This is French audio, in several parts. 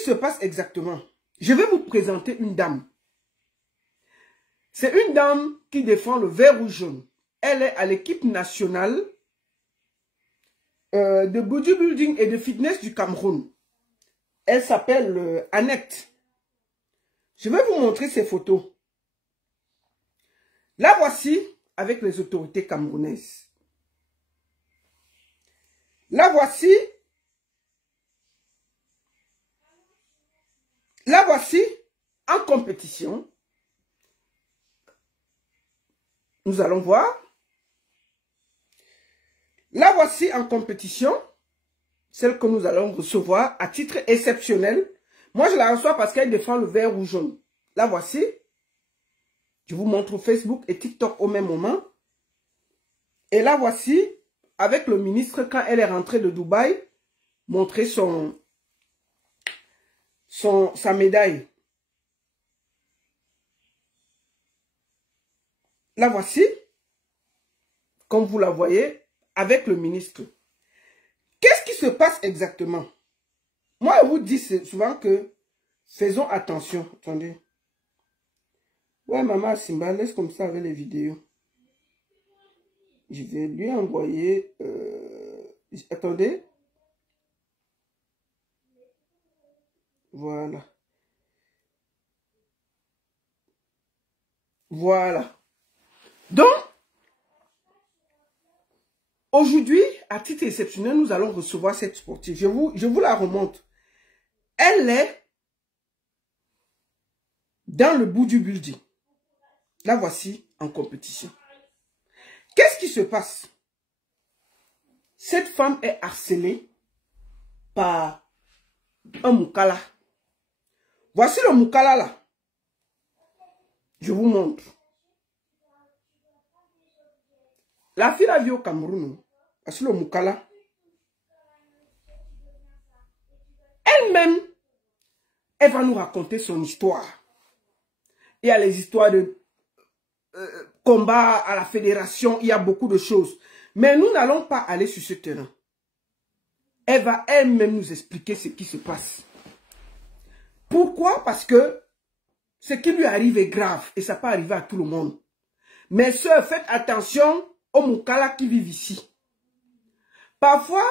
qui se passe exactement? Je vais vous présenter une dame. C'est une dame qui défend le vert rouge jaune. Elle est à l'équipe nationale de bodybuilding et de fitness du Cameroun. Elle s'appelle Annette. Je vais vous montrer ses photos. La voici avec les autorités camerounaises. La voici. La voici en compétition. Nous allons voir. La voici en compétition. Celle que nous allons recevoir à titre exceptionnel. Moi, je la reçois parce qu'elle défend le vert ou jaune. La voici. Je vous montre Facebook et TikTok au même moment. Et la voici avec le ministre quand elle est rentrée de Dubaï. Montrer sa médaille. La voici. Comme vous la voyez. Avec le ministre. Qu'est-ce qui se passe exactement? Moi, je vous dis souvent que faisons attention. Attendez. Ouais, maman Simba, laisse comme ça avec les vidéos. Je vais lui envoyer... attendez. Voilà. Voilà. Donc, aujourd'hui, à titre exceptionnel, nous allons recevoir cette sportive. Je vous la remonte. Elle est dans le bout du building. La voici en compétition. Qu'est-ce qui se passe? Cette femme est harcelée par un moukala. Voici le moukala là. Je vous montre. La fille la vit au Cameroun. Voici le moukala. Elle-même, elle va nous raconter son histoire. Il y a les histoires de combat à la fédération. Il y a beaucoup de choses. Mais nous n'allons pas aller sur ce terrain. Elle va elle-même nous expliquer ce qui se passe. Pourquoi? Parce que ce qui lui arrive est grave. Et ça peut arriver à tout le monde. Mes sœurs, faites attention aux moukala qui vivent ici. Parfois,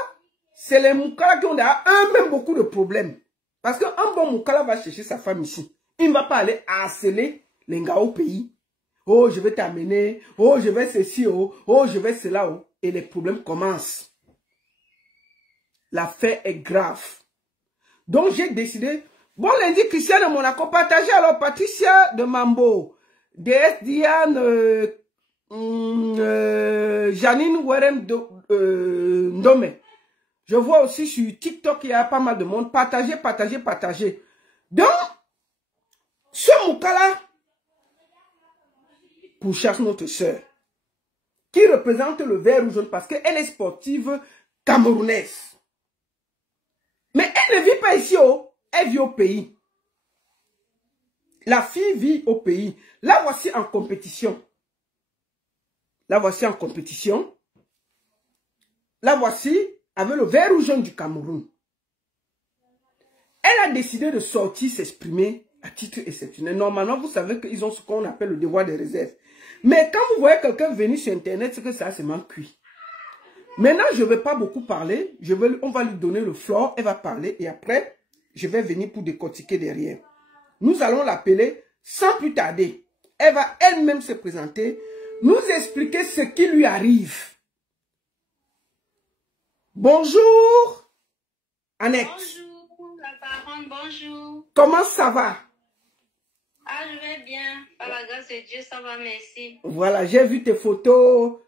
c'est les moukala qui ont eux-mêmes beaucoup de problèmes. Parce qu'un bon moukala va chercher sa femme ici. Il ne va pas aller harceler les gars au pays. Oh, je vais t'amener. Oh, je vais ceci. Oh, je vais cela. Oh. Et les problèmes commencent. L'affaire est grave. Donc, j'ai décidé. Bon, lundi, Christian de Monaco, partagez alors Patricia de Mambo, DS Diane, Janine Warren Ndome. Je vois aussi sur TikTok, il y a pas mal de monde. Partagez, partagez, partagez. Donc, ce moukala, pour chercher notre soeur, qui représente le vert ou jaune parce qu'elle est sportive camerounaise. Mais elle ne vit pas ici, oh, elle vit au pays. La fille vit au pays. La voici en compétition. La voici en compétition. La voici avec le vert ou jaune du Cameroun. Elle a décidé de sortir s'exprimer à titre exceptionnel. Normalement, vous savez qu'ils ont ce qu'on appelle le devoir de réserve. Mais quand vous voyez quelqu'un venir sur Internet, c'est que ça c'est mal cuit. Maintenant, je ne vais pas beaucoup parler. On va lui donner le floor. Elle va parler et après, je vais venir pour décortiquer derrière. Nous allons l'appeler sans plus tarder. Elle va elle-même se présenter, nous expliquer ce qui lui arrive. Bonjour, Annette. Bonjour, la parente, bonjour. Comment ça va? Ah, je vais bien. Par la grâce de Dieu, ça va, merci. Voilà, j'ai vu tes photos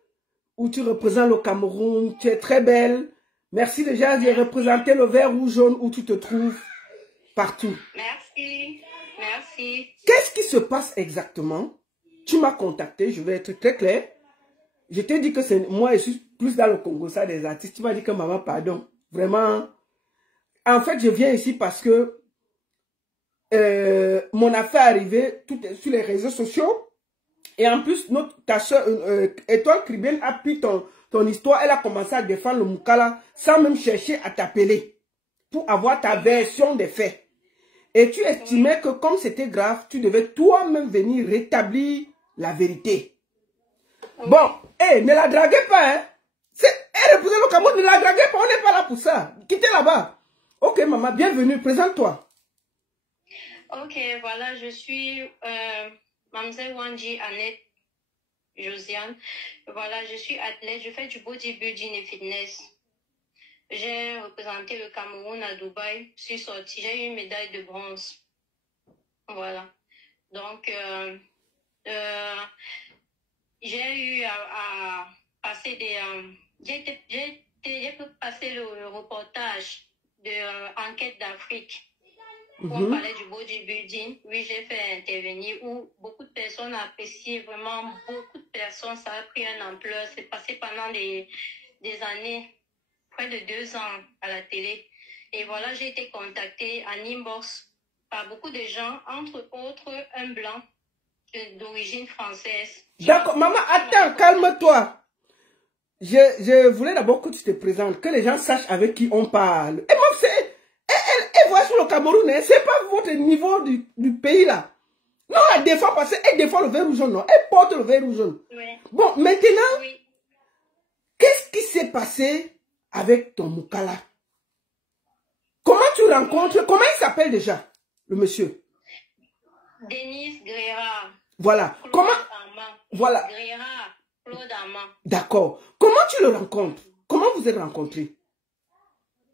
où tu représentes le Cameroun. Tu es très belle. Merci déjà de représenter le vert ou jaune où tu te trouves partout. Merci, merci. Qu'est-ce qui se passe exactement? Tu m'as contacté, je vais être très clair. Je t'ai dit que c'est moi, je suis plus dans le Congo, ça des artistes. Tu m'as dit que maman, pardon. Vraiment. En fait, je viens ici parce que mon affaire est arrivée sur les réseaux sociaux. Et en plus, ta soeur, Étoile Caribbean, a pris ton histoire. Elle a commencé à défendre le moukala sans même chercher à t'appeler pour avoir ta version des faits. Et tu estimais que comme c'était grave, tu devais toi-même venir rétablir la vérité. Bon, ne la draguez pas, hein. Elle représente le Cameroun, ne la draguez pas, on n'est pas là pour ça. Quittez là-bas. Ok, maman, bienvenue, présente-toi. Ok, voilà, je suis Mamzelle Wanji Annette Josiane. Voilà, je suis athlète, je fais du bodybuilding et fitness. J'ai représenté le Cameroun à Dubaï, je suis sortie, j'ai eu une médaille de bronze. Voilà. Donc, j'ai eu à passer des... j'ai passé le reportage de Enquête d'Afrique. Où on parlait du bodybuilding. Oui, j'ai fait intervenir où beaucoup de personnes appréciaient, vraiment beaucoup de personnes. Ça a pris une ampleur. C'est passé pendant des années, près de 2 ans à la télé. Et voilà, j'ai été contactée en inbox par beaucoup de gens, entre autres un blanc d'origine française. D'accord, maman, attends, calme-toi. Je voulais d'abord que tu te présentes, que les gens sachent avec qui on parle. Et moi, elle voit sur le Cameroun, hein, c'est pas votre niveau du pays là. Non, elle défend parce qu'elle défend le vert rouge jaune, non. Elle porte le vert rouge jaune. Oui. Bon, maintenant, oui. Qu'est-ce qui s'est passé avec ton Moukala? Comment tu rencontres, comment il s'appelle déjà, le monsieur? Denis Gréra. Voilà. Claude Comment? Armand. Voilà. Gréra, Claude Armand. D'accord. Comment tu le rencontres? Comment vous êtes rencontrés?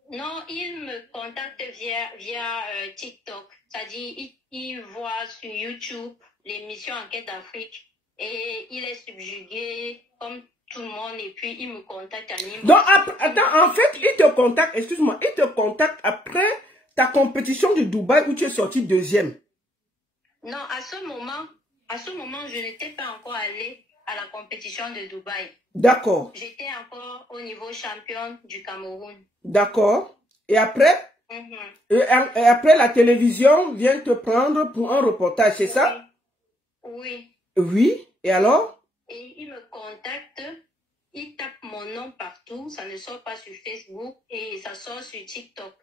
Non, il me contacte via TikTok. C'est-à-dire, il voit sur YouTube l'émission Enquête d'Afrique et il est subjugué comme tout le monde et puis il me contacte à Nîmes. Donc, attends, en fait, il te contacte, excuse-moi, il te contacte après ta compétition de Dubaï où tu es sorti deuxième. Non, à ce moment, je n'étais pas encore allée à la compétition de Dubaï. D'accord. J'étais encore au niveau championne du Cameroun. D'accord. Et après? Et après, la télévision vient te prendre pour un reportage, c'est ça? Oui. Oui. Et alors? Et il me contacte, il tape mon nom partout, ça ne sort pas sur Facebook et ça sort sur TikTok.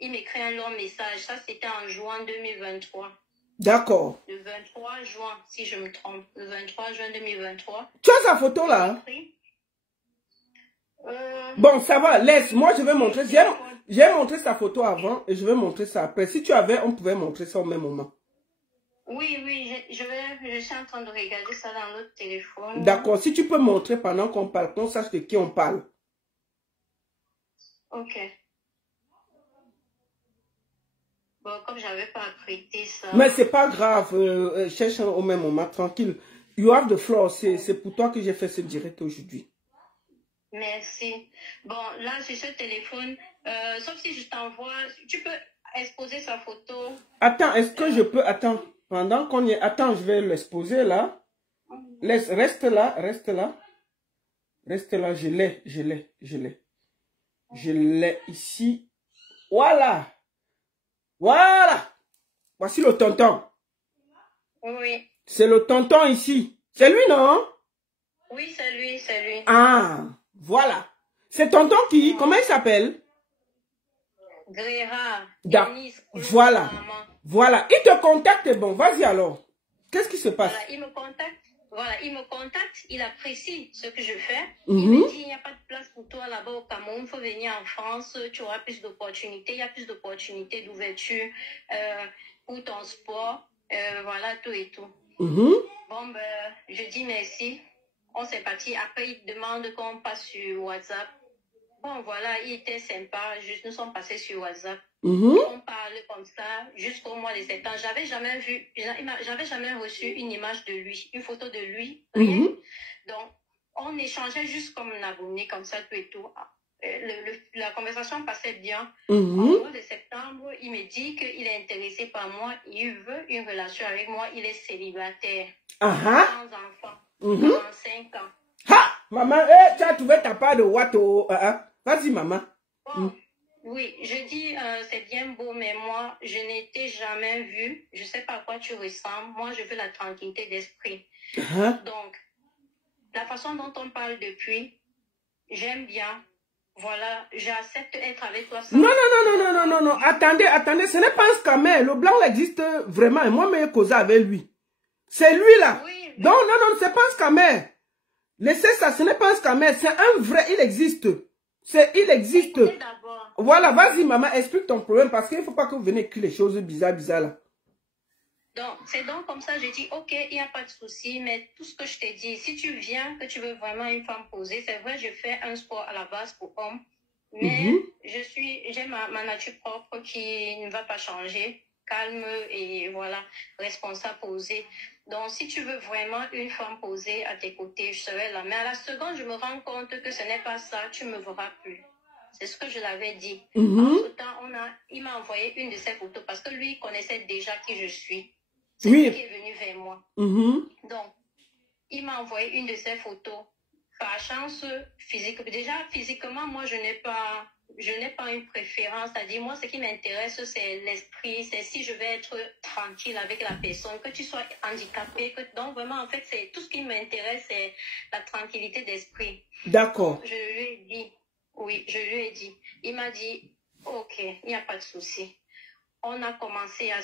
Il m'écrit un long message, ça c'était en juin 2023. D'accord. Le 23 juin, si je me trompe, le 23 juin 2023. Tu as sa photo là? Bon, ça va, laisse. Moi, je vais montrer. J'ai montré sa photo avant et je vais montrer ça après. Si tu avais, on pouvait montrer ça au même moment. Oui, je suis en train de regarder ça dans l'autre téléphone. D'accord, si tu peux montrer pendant qu'on parle, qu'on sache de qui on parle. Ok. Bon, comme j'avais pas prêté ça. Mais c'est pas grave, cherche au même moment, tranquille. You have the floor, c'est pour toi que j'ai fait ce direct aujourd'hui. Merci. Bon, là, sur ce téléphone, sauf si je t'envoie, tu peux exposer sa photo. Attends, est-ce que je peux, attends, pendant qu'on y est, attends, je vais l'exposer là. Reste là, je l'ai. Je l'ai ici. Voilà. Voici le tonton. Oui. C'est le tonton ici. C'est lui, non? Oui, c'est lui. Ah, voilà. C'est tonton qui? Comment il s'appelle? Gréra. Voilà. Voilà. Il te contacte, bon, vas-y alors. Qu'est-ce qui se passe? Voilà, il me contacte, il apprécie ce que je fais. Il me dit, il n'y a pas de place pour toi là-bas au Cameroun, il faut venir en France, tu auras plus d'opportunités, il y a plus d'opportunités d'ouverture pour ton sport, voilà, tout et tout. Bon, ben, je dis merci. On s'est parti. Après, il demande qu'on passe sur WhatsApp. Bon, voilà, il était sympa. Nous sommes passés sur WhatsApp. On parlait comme ça jusqu'au mois de septembre. J'avais jamais reçu une image de lui, une photo de lui, rien. Donc, on échangeait juste comme un abonné, comme ça, tout et tout. La conversation passait bien. Au mois de septembre, il me dit qu'il est intéressé par moi. Il veut une relation avec moi. Il est célibataire. Sans enfant. 45 ans. Ha! Maman, tu as trouvé ta part de Wato. Vas-y, maman. Bon, oui, je dis, c'est bien beau, mais moi, je n'étais jamais vue. Je ne sais pas à quoi tu ressembles. Moi, je veux la tranquillité d'esprit. Donc, la façon dont on parle depuis, j'aime bien. voilà, j'accepte être avec toi. Non, non, non, non, non, non, non, attendez, attendez, ce n'est pas un scammer. Le blanc existe vraiment et moi, je causé avec lui. C'est lui là. Oui, Non, non, non, c'est pas un scammer. Laissez ça, ce n'est pas un scammer, c'est un vrai, il existe. Il existe. Voilà, vas-y maman, explique ton problème parce qu'il ne faut pas que vous venez écrire les choses bizarres là. Donc, c'est donc comme ça, j'ai dit, ok, il n'y a pas de souci, mais tout ce que je t'ai dit, si tu viens, que tu veux vraiment une femme posée, c'est vrai, je fais un sport à la base pour hommes, mais j'ai ma nature propre qui ne va pas changer, calme et voilà, responsable, posée. Donc, si tu veux vraiment une femme posée à tes côtés, je serai là. Mais à la seconde, je me rends compte que ce n'est pas ça, tu ne me verras plus. C'est ce que je l'avais dit. En ce temps, il m'a envoyé une de ses photos parce que lui, il connaissait déjà qui je suis. C'est lui qui est venu vers moi. Donc, il m'a envoyé une de ses photos. Par chance, physiquement, moi, je n'ai pas une préférence. C'est-à-dire, moi, ce qui m'intéresse, c'est l'esprit. C'est si je vais être tranquille avec la personne, que tu sois handicapé. Donc, vraiment, en fait, c'est tout ce qui m'intéresse, c'est la tranquillité d'esprit. D'accord. Je lui ai dit, oui, je lui ai dit. Il m'a dit, ok, il n'y a pas de souci. On a commencé à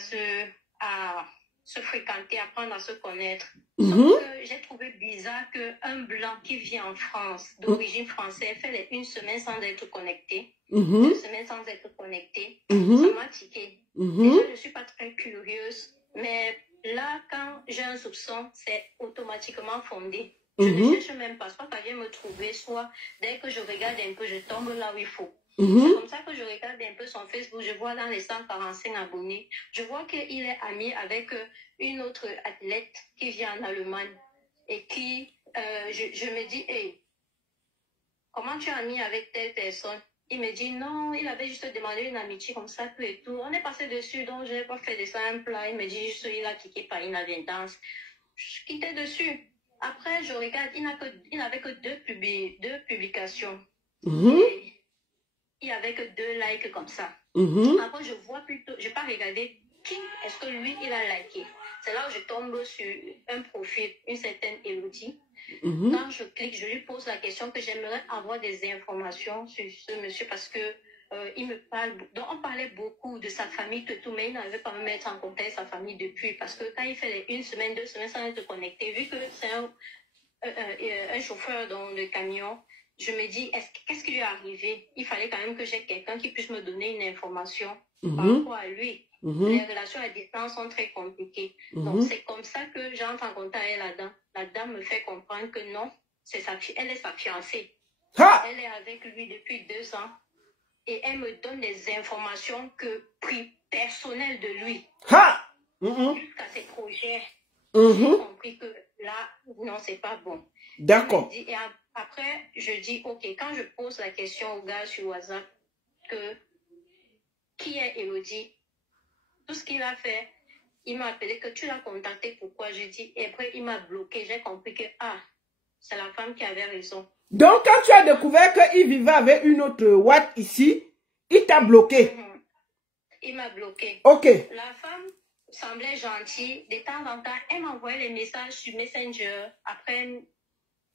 se fréquenter, apprendre à se connaître. Sauf que j'ai trouvé bizarre qu'un blanc qui vit en France, d'origine française, fait une semaine sans être connecté, 2 semaines sans être connecté. Ça m'a tiqué. Déjà, je ne suis pas très curieuse, mais là, quand j'ai un soupçon, c'est automatiquement fondé. Je ne cherche même pas, soit qu'elle vient me trouver, soit dès que je regarde un peu, je tombe là où il faut. C'est comme ça que je regarde un peu son Facebook, je vois dans les 145 abonnés, je vois qu'il est ami avec une autre athlète qui vient en Allemagne et qui, je me dis, hey, comment tu es ami avec telle personne? Il me dit, non, il avait juste demandé une amitié comme ça, tout et tout. On est passé dessus, donc je n'ai pas fait de ça un plat. Il me dit juste, il a cliqué par inadvertance. Je quittais dessus. Après, je regarde, il n'avait que deux publications. Il n'y avait que 2 likes comme ça. Après, je vois plutôt, je n'ai pas regardé qui est-ce que lui, il a liké. C'est là où je tombe sur un profil, une certaine Elodie. Quand je clique, je lui pose la question que j'aimerais avoir des informations sur ce monsieur parce que il me parle. Donc, on parlait beaucoup de sa famille, tout, mais il n'avait pas me mettre en contact sa famille depuis. Parce que quand il fait les 1 semaine, 2 semaines sans être connecté, vu que c'est un chauffeur dans le camion, je me dis, qu'est-ce qui lui est arrivé? Il fallait quand même que j'ai quelqu'un qui puisse me donner une information par rapport à lui. Les relations à distance sont très compliquées. Donc, c'est comme ça que j'entre en contact avec la dame. La dame me fait comprendre que non, elle est sa fiancée. Elle est avec lui depuis 2 ans. Et elle me donne des informations personnelles de lui. Jusqu'à ses projets. J'ai compris que là, non, c'est pas bon. D'accord. Et après, je dis, ok, quand je pose la question au gars sur WhatsApp, qui est Elodie? Tout ce qu'il a fait, il m'a appelé que tu l'as contacté, pourquoi? Je dis, et après, il m'a bloqué. J'ai compris que, c'est la femme qui avait raison. Donc, quand tu as découvert qu'il vivait avec une autre Watt ici, il t'a bloqué. Il m'a bloqué. Ok. La femme semblait gentille. De temps en temps, elle m'envoyait les messages sur Messenger. Après,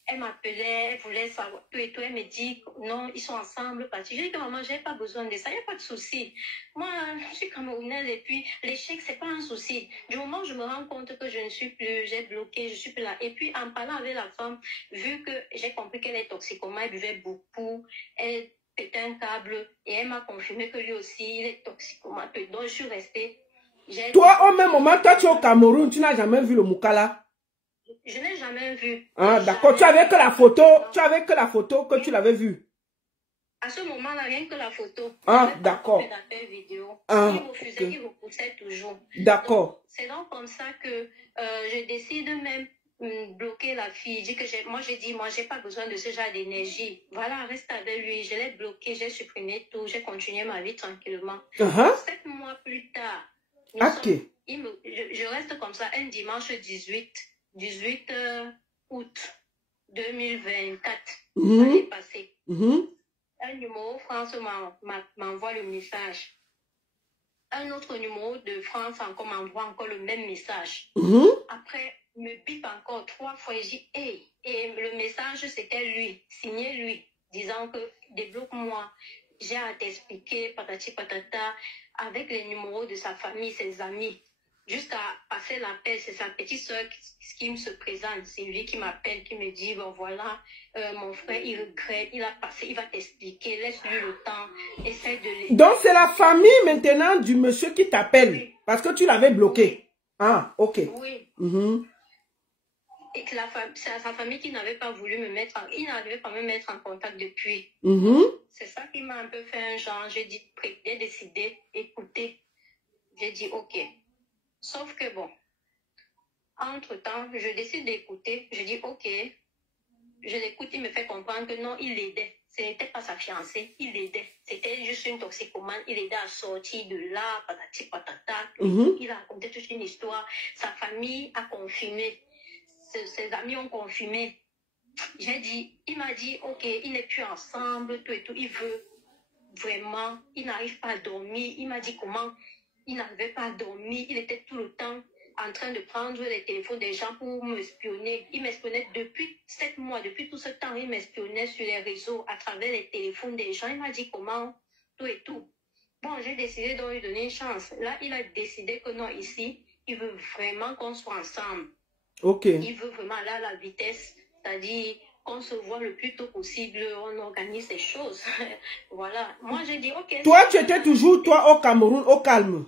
elle m'appelait, elle voulait savoir tout et tout. Elle me dit, non, ils sont ensemble. J'ai dit que maman, je n'ai pas besoin de ça. Il n'y a pas de souci. Moi, je suis camerounaise et puis l'échec, ce n'est pas un souci. Du moment où je me rends compte que je ne suis plus, j'ai bloqué, je ne suis plus là. Et puis, en parlant avec la femme, vu que j'ai compris qu'elle est toxicomane, elle buvait beaucoup, elle pétait un câble et elle m'a confirmé que lui aussi, il est toxicomane. Donc, je suis restée. Toi, au même moment, toi, tu es au Cameroun, tu n'as jamais vu le Moukala? Je n'ai jamais vu. D'accord. Tu avais que la photo, que tu l'avais vue. À ce moment-là, rien que la photo. D'accord. Il refusait, il repoussait toujours. D'accord. C'est donc comme ça que je décide même bloquer la fille. Moi, j'ai pas besoin de ce genre d'énergie. Voilà, reste avec lui. Je l'ai bloqué, j'ai supprimé tout, j'ai continué ma vie tranquillement. 7 mois plus tard, je reste comme ça un dimanche 18 août 2024, l'année passée. Un numéro France m'envoie le message. Un autre numéro de France encore m'envoie encore le même message. Après, me bip encore 3 fois. Je dis, hey. Et le message, c'était lui, signé lui. disant que débloque-moi, j'ai à t'expliquer, patati patata, avec les numéros de sa famille, ses amis. Jusqu'à passer l'appel, c'est sa petite soeur qui me se présente. C'est lui qui m'appelle, qui me dit, bon voilà, mon frère, il regrette, il a passé, il va t'expliquer, laisse-lui le temps, essaie de l'aider. Donc c'est la famille maintenant du monsieur qui t'appelle, oui. Parce que tu l'avais bloqué. Oui. Ah, ok. Oui. Mm-hmm. Et que c'est sa famille qui n'avait pas voulu me mettre en... Il n'arrivait pas à me mettre en contact depuis. Mm-hmm. C'est ça qui m'a un peu fait un genre. J'ai décidé, écouter. J'ai dit, ok. Sauf que bon, entre-temps, je décide d'écouter. Je dis, ok. Je l'écoute, il me fait comprendre que non, il l'aidait. Ce n'était pas sa fiancée, il l'aidait. C'était juste une toxicomane. Il l'aidait à sortir de là, patati patata. Mm-hmm. Il a raconté toute une histoire. Sa famille a confirmé. Ses amis ont confirmé. J'ai dit, il m'a dit, ok, il n'est plus ensemble, tout et tout. Il veut vraiment, il n'arrive pas à dormir. Il m'a dit comment il n'arrivait pas à dormir. Il était tout le temps en train de prendre les téléphones des gens pour m'espionner. Il m'espionnait depuis 7 mois, depuis tout ce temps, il m'espionnait sur les réseaux à travers les téléphones des gens. Il m'a dit comment, tout et tout. Bon, j'ai décidé de lui donner une chance. Là, il a décidé que non, ici, il veut vraiment qu'on soit ensemble. Ok. Il veut vraiment aller à la vitesse, c'est-à-dire qu'on se voit le plus tôt possible, on organise les choses. Voilà. Moi, j'ai dit, ok. Toi, tu étais toujours, toi, au Cameroun, au calme.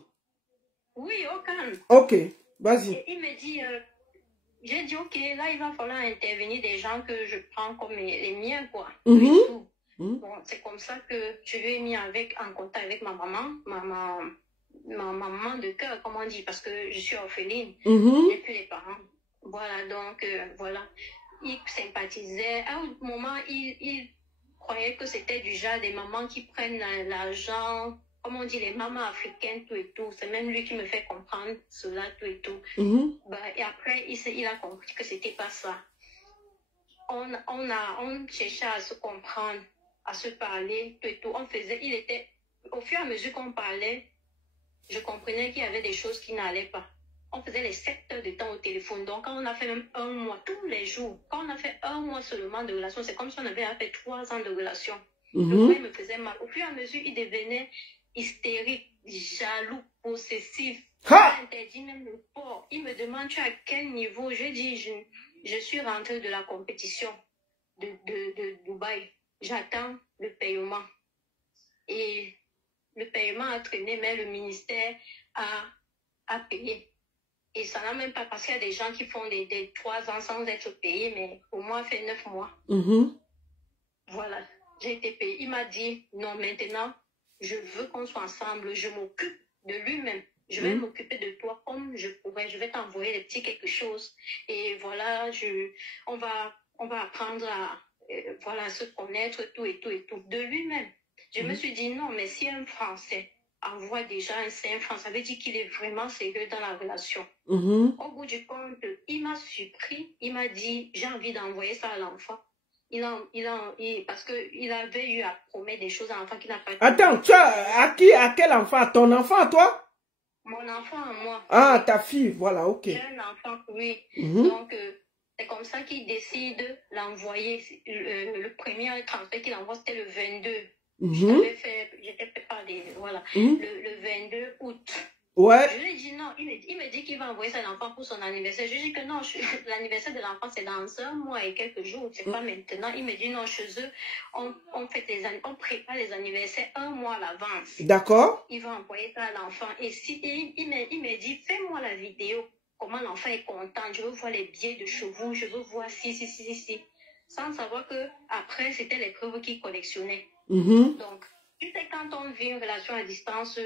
Oui, au calme. Ok, vas-y. Il me dit, j'ai dit, ok, là, il va falloir intervenir des gens que je prends comme les miens, quoi. Mm-hmm. Bon, c'est comme ça que je lui ai mis en contact avec ma maman, ma maman de cœur, comme on dit, parce que je suis orpheline. Mm-hmm. Et puis les parents. Voilà, donc, voilà. Il sympathisait. À un moment, il croyait que c'était du genre des mamans qui prennent l'argent, comme on dit, les mamans africaines, tout et tout. C'est même lui qui me fait comprendre cela, tout et tout. Mm-hmm. Bah, et après, il a compris que c'était pas ça. On cherchait à se comprendre, à se parler, tout et tout. Au fur et à mesure qu'on parlait, je comprenais qu'il y avait des choses qui n'allaient pas. On faisait les 7 heures de temps au téléphone. Donc, quand on a fait même 1 mois, tous les jours, quand on a fait 1 mois seulement de relation, c'est comme si on avait fait 3 ans de relation. Mm-hmm. Le bruit me faisait mal. Au fur et à mesure, il devenait hystérique, jaloux, possessif. Il interdit même le sport. Il me demande, tu es à quel niveau? Je dis, je suis rentrée de la compétition de Dubaï. J'attends le paiement. Et le paiement a traîné, mais le ministère a payé. Et ça n'a même pas, parce qu'il y a des gens qui font des 3 ans sans être payés, mais pour moi, fait 9 mois. Mm-hmm. Voilà, j'ai été payée. Il m'a dit, non, maintenant, je veux qu'on soit ensemble, je m'occupe de lui-même. Je vais m'occuper de toi comme je pourrais. Je vais t'envoyer des petits quelque chose. Et voilà, on va apprendre à voilà, se connaître, tout et tout et tout, de lui-même. Je me suis dit, non, mais si un Français envoie déjà un 5 francs, ça veut dire qu'il est vraiment sérieux dans la relation. Mm-hmm. Au bout du compte, il m'a surpris, il m'a dit, j'ai envie d'envoyer ça à l'enfant. Parce qu'il avait eu à promettre des choses à l'enfant qu'il n'a pas. Attends, tu as à quel enfant? À ton enfant, à toi? Mon enfant à moi. Ah, ta fille, voilà, ok. J'ai un enfant, oui. Mm-hmm. Donc, c'est comme ça qu'il décide de l'envoyer. Le premier transfert qu'il envoie, c'était le 22. Mm-hmm. J'étais fait par des... Voilà. Mm-hmm. Le 22 août. Ouais. Je lui ai dit non. Il me dit qu'il va envoyer ça à l'enfant pour son anniversaire. Je lui ai dit que non, l'anniversaire de l'enfant, c'est dans 1 mois et quelques jours. C'est pas maintenant. Il me dit non, chez eux, on prépare les anniversaires 1 mois à l'avance. D'accord. Il va envoyer ça à l'enfant. Et il me dit, fais-moi la vidéo. Comment l'enfant est content. Je veux voir les billets de chevaux. Je veux voir si. Sans savoir que après, c'était les preuves qu'il collectionnait. Mm-hmm. Donc, tu sais, quand on vit une relation à distance,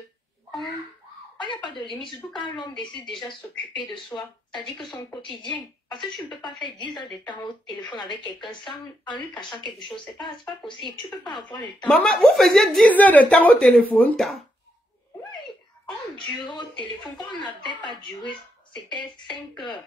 il n'y a pas de limite, surtout quand l'homme décide déjà de s'occuper de soi. C'est-à-dire que son quotidien, parce que tu ne peux pas faire 10 heures de temps au téléphone avec quelqu'un en lui cachant quelque chose. C'est pas possible. Tu ne peux pas avoir le temps. Maman, vous faisiez 10 heures de temps au téléphone, ta? Oui, on durait au téléphone. Quand on n'avait pas duré, c'était 5 heures.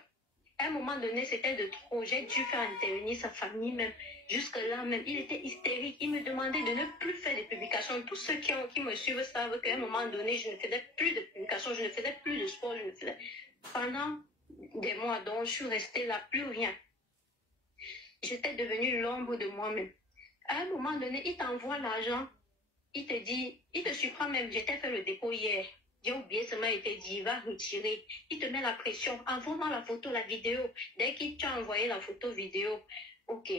À un moment donné, c'était de trop. J'ai dû faire intervenir sa famille même. Jusque-là même, il était hystérique. Il me demandait de ne plus faire de publications. Tous ceux qui me suivent savent qu'à un moment donné, je ne faisais plus de publications, je ne faisais plus de sport, je ne faisais... Pendant des mois, donc, je suis restée là, plus rien. J'étais devenue l'ombre de moi-même. À un moment donné, il t'envoie l'argent. Il te dit, il te surprend même. Je t'ai fait le dépôt hier. J'ai oublié ce m'a été dit. Il va retirer. Il te met la pression. Envoie-moi la photo, la vidéo. Dès qu'il t'a envoyé la photo, vidéo, ok.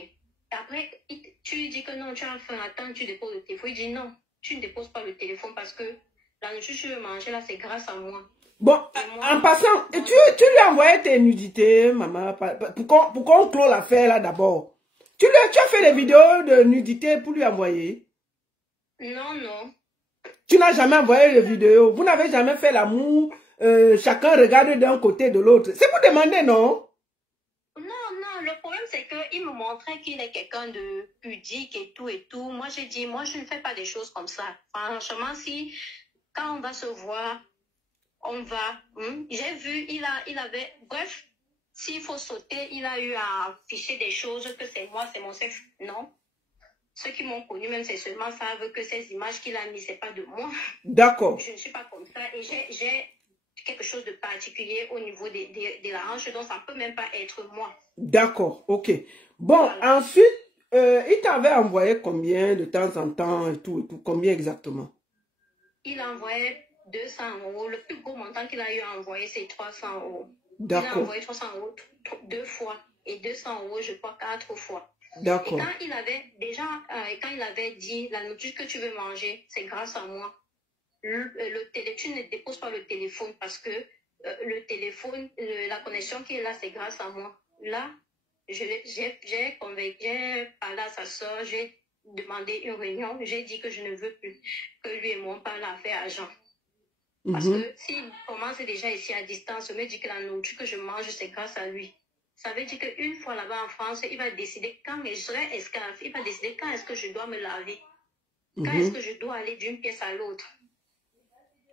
Après, tu lui dis que non, tu as faim. Attends, tu déposes le téléphone. Il dit non, tu ne déposes pas le téléphone parce que la nourriture que tu veux manger là, c'est grâce à moi. Bon, en passant, tu lui as envoyé tes nudités, maman. Pour qu'on clôt l'affaire là d'abord. Tu as fait des vidéos de nudité pour lui envoyer? Non, non. Tu n'as jamais envoyé les vidéos. Vous n'avez jamais fait l'amour. Chacun regarde d'un côté de l'autre. C'est pour demander, non? Non. Le problème, c'est qu'il me montrait qu'il est quelqu'un de pudique et tout. Moi, j'ai dit, moi, je ne fais pas des choses comme ça. Franchement, quand on va se voir, on va. J'ai vu, il avait. Bref, s'il faut sauter, il a eu à afficher des choses que c'est moi, c'est mon chef. Non. Ceux qui m'ont connu, même c'est seulement savent que ces images qu'il a mises, c'est pas de moi. D'accord. Je ne suis pas comme ça. Et j'ai quelque chose de particulier au niveau de la hanche, donc ça ne peut même pas être moi. D'accord, ok. Bon, voilà. Ensuite, il t'avait envoyé combien de temps en temps et tout, combien exactement? Il a envoyé 200 €. Le plus gros montant qu'il a eu à envoyer, c'est 300 €. D'accord. Il a envoyé 300 € 2 fois et 200 € je crois 4 fois. D'accord. Et quand il avait dit la nourriture que tu veux manger, c'est grâce à moi. Tu ne déposes pas le téléphone parce que le téléphone, la connexion qui est là, c'est grâce à moi. Là, j'ai parlé à sa soeur, j'ai demandé une réunion, j'ai dit que je ne veux plus que lui et moi parlent à faire argent. Parce que s'il commence déjà ici à distance, il me dit que la nourriture que je mange, c'est grâce à lui. Ça veut dire qu'une fois là-bas en France, il va décider quand je serai esclave, il va décider quand est-ce que je dois me laver, quand est-ce que je dois aller d'une pièce à l'autre.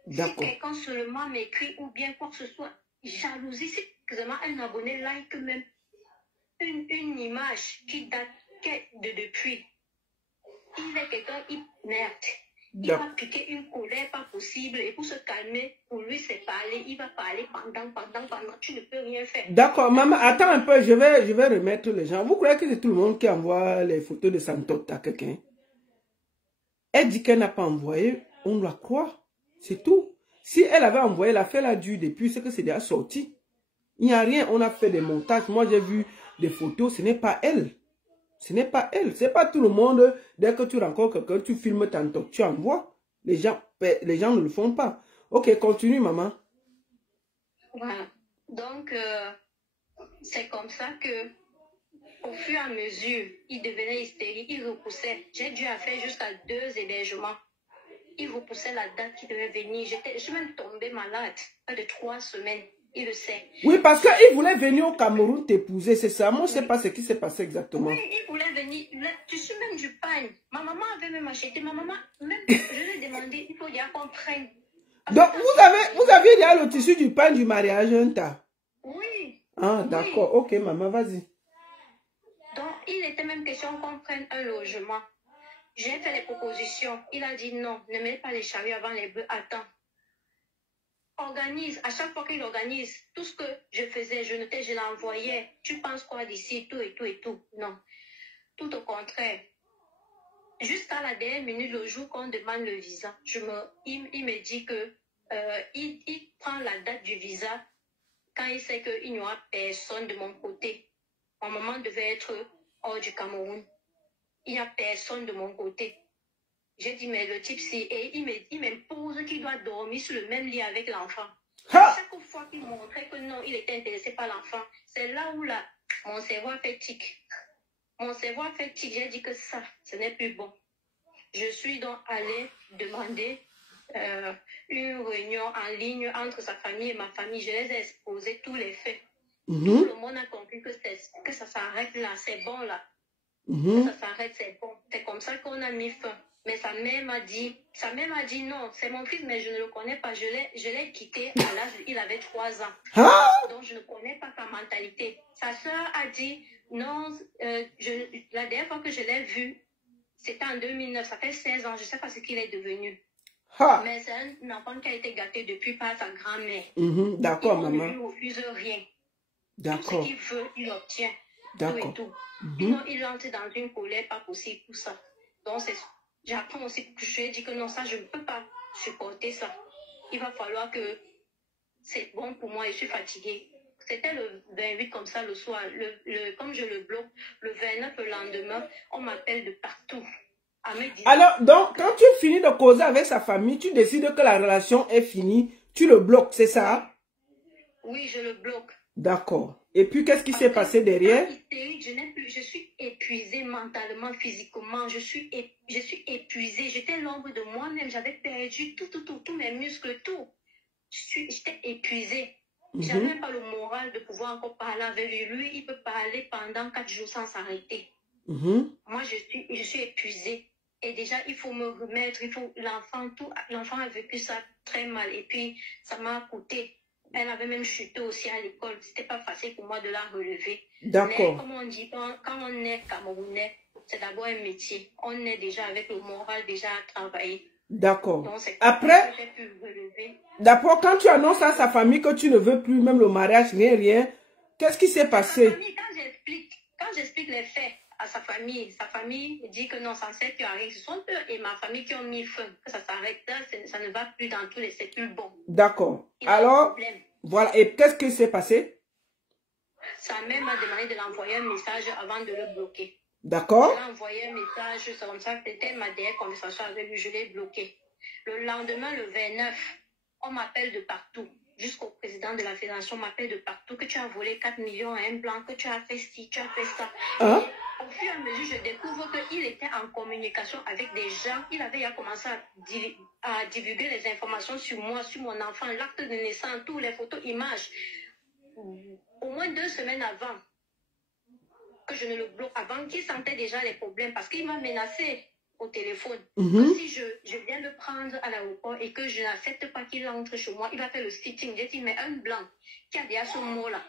Si quelqu'un seulement m'écrit ou bien quoi que ce soit, jalousie, si seulement un abonné like même une image qui date de depuis, il est quelqu'un, il merde. Il va piquer une colère pas possible et pour se calmer, pour lui c'est parler, il va parler pendant, tu ne peux rien faire. D'accord, maman, attends un peu, je vais remettre les gens. Vous croyez que c'est tout le monde qui envoie les photos de Santot à quelqu'un? Elle dit qu'elle n'a pas envoyé, on doit croire, c'est tout. Si elle avait envoyé, l'affaire a dû depuis, c'est que c'est déjà sorti. Il n'y a rien, on a fait des montages. Moi j'ai vu des photos, ce n'est pas elle. Ce n'est pas elle. Ce n'est pas tout le monde. Dès que tu rencontres quelqu'un, tu filmes tantôt, tu envoies. Les gens ne le font pas. Ok, continue, maman. Voilà. Donc, c'est comme ça que, au fur et à mesure, il devenait hystérique, il repoussait. J'ai dû faire jusqu'à 2 hébergements. Il repoussait la date qui devait venir. Je suis même tombée malade, pas de 3 semaines. Il le sait. Oui, parce qu'il voulait venir au Cameroun t'épouser, c'est ça. Moi, je ne sais pas ce qui s'est passé exactement. Oui, il voulait venir. Tu suis même du pain. Ma maman avait même acheté. Ma maman, même, je lui ai demandé, il faut dire qu'on prenne. Donc, vous aviez déjà le tissu du pain du mariage, un tas? Oui. Ah, d'accord. Ok, maman, vas-y. Donc, il était même question qu'on prenne un logement. J'ai fait les propositions. Il a dit non, ne mets pas les charrues avant les bœufs. Attends. Organise, à chaque fois qu'il organise, tout ce que je faisais, je notais, je l'envoyais. Tu penses quoi d'ici, tout et tout et tout? Non. Tout au contraire. Jusqu'à la dernière minute, le jour qu'on demande le visa, il me dit que il prend la date du visa quand il sait qu'il n'y aura personne de mon côté. Mon maman devait être hors du Cameroun. Il n'y a personne de mon côté. J'ai dit, mais le type, et il m'impose qu'il doit dormir sur le même lit avec l'enfant. Chaque fois qu'il montrait que non, il était intéressé par l'enfant, c'est là où mon cerveau a fait tic. Mon cerveau a fait tic. J'ai dit que ça, ce n'est plus bon. Je suis donc allée demander une réunion en ligne entre sa famille et ma famille. Je les ai exposés tous les faits. Tout le monde a compris que ça s'arrête là, c'est bon là. Que ça s'arrête, c'est bon. C'est comme ça qu'on a mis fin. Mais sa mère m'a dit non, c'est mon fils, mais je ne le connais pas. Je l'ai quitté à l'âge, il avait 3 ans. Donc je ne connais pas sa mentalité. Sa soeur a dit non, la dernière fois que je l'ai vu, c'était en 2009, ça fait 16 ans, je ne sais pas ce qu'il est devenu. Mais c'est un enfant qui a été gâté depuis par sa grand-mère. D'accord, maman. Il ne lui refuse rien. D'accord. Tout ce qu'il veut, il obtient. tout et tout. Sinon, il entre dans une colère pas possible pour ça. Donc, j'apprends aussi, je lui ai dit que non, ça, je ne peux pas supporter ça. Il va falloir que c'est bon pour moi, je suis fatiguée. C'était le 28 comme ça le soir. Comme je le bloque, le 29 le lendemain, on m'appelle de partout. Alors, donc, quand tu finis de causer avec sa famille, tu décides que la relation est finie, tu le bloques, c'est ça? Oui, je le bloque. D'accord. Et puis, qu'est-ce qui s'est passé derrière? Je suis épuisée mentalement, physiquement. Je suis épuisée. J'étais l'ombre de moi-même. J'avais perdu tous mes muscles, tout. J'étais épuisée. Je n'avais pas le moral de pouvoir encore parler avec lui. Lui, il peut parler pendant 4 jours sans s'arrêter. Moi, je suis épuisée. Et déjà, il faut me remettre. L'enfant a vécu ça très mal. Et puis, ça m'a coûté. Elle avait même chuté aussi à l'école. C'était pas facile pour moi de la relever. D'accord. Mais comme on dit, quand on est Camerounais, c'est d'abord un métier. On est déjà avec le moral déjà à travailler. D'accord. Après, d'abord, quand tu annonces à sa famille que tu ne veux plus, même le mariage, rien, qu'est-ce qui s'est passé? Quand j'explique les faits à sa famille dit que non, ça sert que rien. Ce sont eux et ma famille qui ont mis fin, que ça s'arrête là, ça ne va plus dans tous les, c'est plus bon. D'accord. Alors, voilà. Et qu'est-ce qui s'est passé? Sa mère m'a demandé de l'envoyer un message avant de le bloquer. D'accord. Je lui ai envoyé un message, c'est comme ça, c'était ma dernière conversation avec lui, je l'ai bloqué. Le lendemain, le 29, on m'appelle de partout. Jusqu'au président de la fédération m'appelle de partout, que tu as volé 4 millions à un blanc, que tu as fait ci, tu as fait ça. Hein? Et au fur et à mesure, je découvre qu'il était en communication avec des gens. Il avait commencé à divulguer les informations sur moi, sur mon enfant, l'acte de naissance, toutes les photos, images. Au moins 2 semaines avant que je ne le bloque, avant qu'il sentait déjà les problèmes, parce qu'il m'a menacé au téléphone. Que si je viens le prendre à l'aéroport et que je n'accepte pas qu'il entre chez moi, il va faire le sitting. J'ai dit, mais un blanc qui a déjà ce mot-là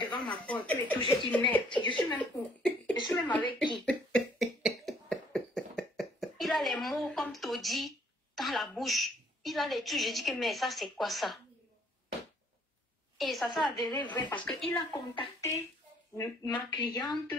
devant ma porte et tout, j'ai dit, merde, je suis même où? Je suis même avec qui? Il a les mots comme Todi dans la bouche. Il a les trucs, j'ai dit que, mais ça, c'est quoi ça? Et ça s'est avéré vrai parce qu'il a contacté ma cliente.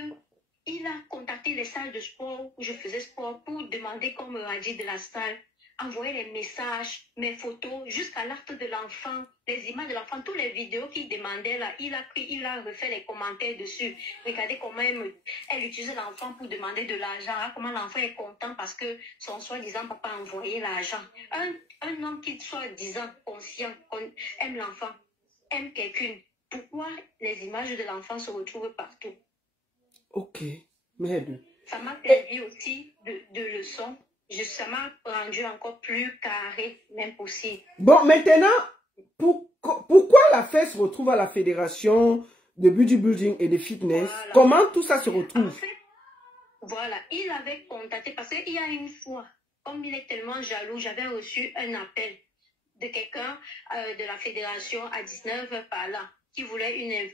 Il a contacté les salles de sport où je faisais sport pour demander qu'on me radie de la salle, envoyer les messages, mes photos, jusqu'à l'acte de l'enfant, les images de l'enfant, toutes les vidéos qu'il demandait là, il a refait les commentaires dessus. Regardez comment elle utilise l'enfant pour demander de l'argent, hein, comment l'enfant est content parce que son soi-disant papa a envoyé l'argent. Un homme qui soi-disant conscient, aime l'enfant, aime quelqu'un. Pourquoi les images de l'enfant se retrouvent partout? Ok, merde. Ça m'a servi aussi de leçon. Ça m'a rendu encore plus carré, même possible. Bon, maintenant, pourquoi l'affaire se retrouve à la fédération de bodybuilding et de fitness? Voilà. Comment tout ça se retrouve? En fait, voilà, il avait contacté, parce qu'il y a une fois, comme il est tellement jaloux, j'avais reçu un appel de quelqu'un de la fédération à 19h par là, qui voulait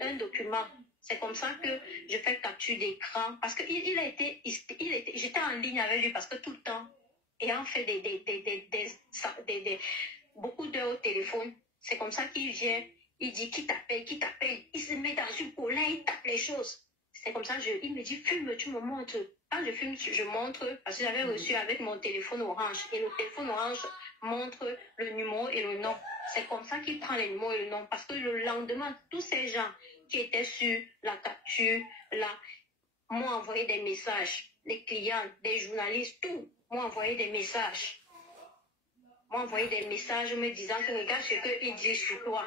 un document. C'est comme ça que je fais capture d'écran. Parce que j'étais en ligne avec lui parce que tout le temps, ayant fait beaucoup d'heures au téléphone, c'est comme ça qu'il vient, il dit qui t'appelle. Il se met dans une colère, il tape les choses. C'est comme ça, il me dit, fume, tu me montres. Quand je fume, je montre, parce que j'avais reçu avec mon téléphone orange. Et le téléphone orange montre le numéro et le nom. C'est comme ça qu'il prend les numéros et le nom. Parce que le lendemain, tous ces gens qui étaient sur la capture, là, m'ont envoyé des messages. Les clients, des journalistes, tout m'ont envoyé des messages. M'ont envoyé des messages me disant que regarde ce qu'il dit sur toi.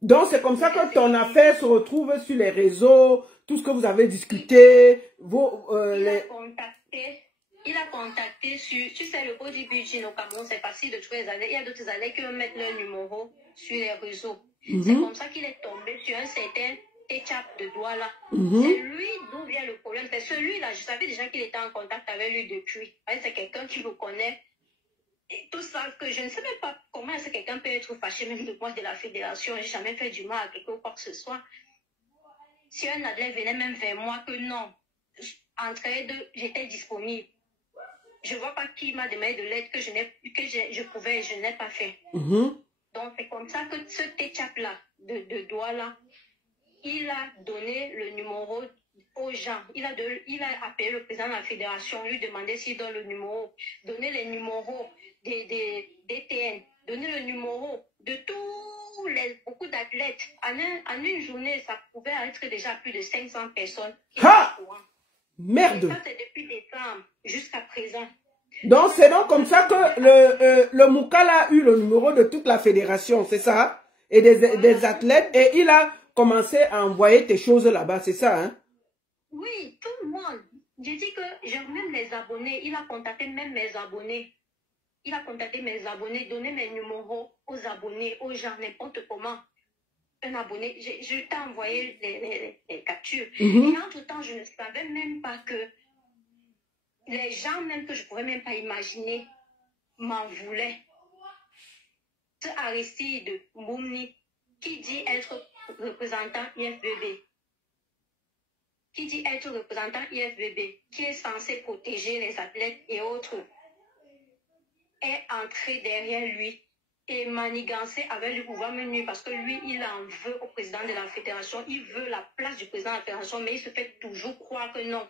Donc, c'est comme ça que ton affaire se retrouve sur les réseaux, tout ce que vous avez discuté, Il a contacté sur, tu sais, le bodybuilding au Cameroun, c'est facile de trouver les adeptes. Il y a d'autres adeptes qui veulent mettre leur numéro sur les réseaux. C'est comme ça qu'il est tombé sur un certain ketchup de doigt là. C'est lui d'où vient le problème. C'est celui-là, je savais déjà qu'il était en contact avec lui depuis. C'est quelqu'un qui le connaît. Et tout ça, que je ne sais même pas comment est-ce que quelqu'un peut être fâché même de moi de la fédération. Je n'ai jamais fait du mal à quelqu'un ou quoi que ce soit. Si un athlète venait même vers moi que non, entre les deux, j'étais disponible. Je ne vois pas qui m'a demandé de l'aide que je pouvais et je n'ai pas fait. Donc, c'est comme ça que ce ketchup-là, de doigt-là, il a donné le numéro aux gens. Il a appelé le président de la fédération, lui demander s'il donne le numéro, donner les numéros des DTN, donner le numéro de beaucoup d'athlètes. En une journée, ça pouvait être déjà plus de 500 personnes. Ha! Merde! Et ça, c'est depuis décembre jusqu'à présent. Donc, c'est donc comme ça que le Moukal a eu le numéro de toute la fédération, c'est ça? Et des athlètes, et il a commencé à envoyer tes choses là-bas, c'est ça, hein? Oui, tout le monde. J'ai dit que j'ai même les abonnés, il a contacté même mes abonnés. Il a contacté mes abonnés, donné mes numéros aux abonnés, aux gens, n'importe comment. Un abonné, je t'ai envoyé les captures. Et entre-temps, je ne savais même pas que les gens, même que je ne pourrais même pas imaginer, m'en voulaient. Ce Aristide Mboumni, qui dit être représentant IFBB, qui est censé protéger les athlètes et autres, est entré derrière lui et manigancé avec le pouvoir menu parce que lui, il en veut au président de la fédération, il veut la place du président de la fédération, mais il se fait toujours croire que non.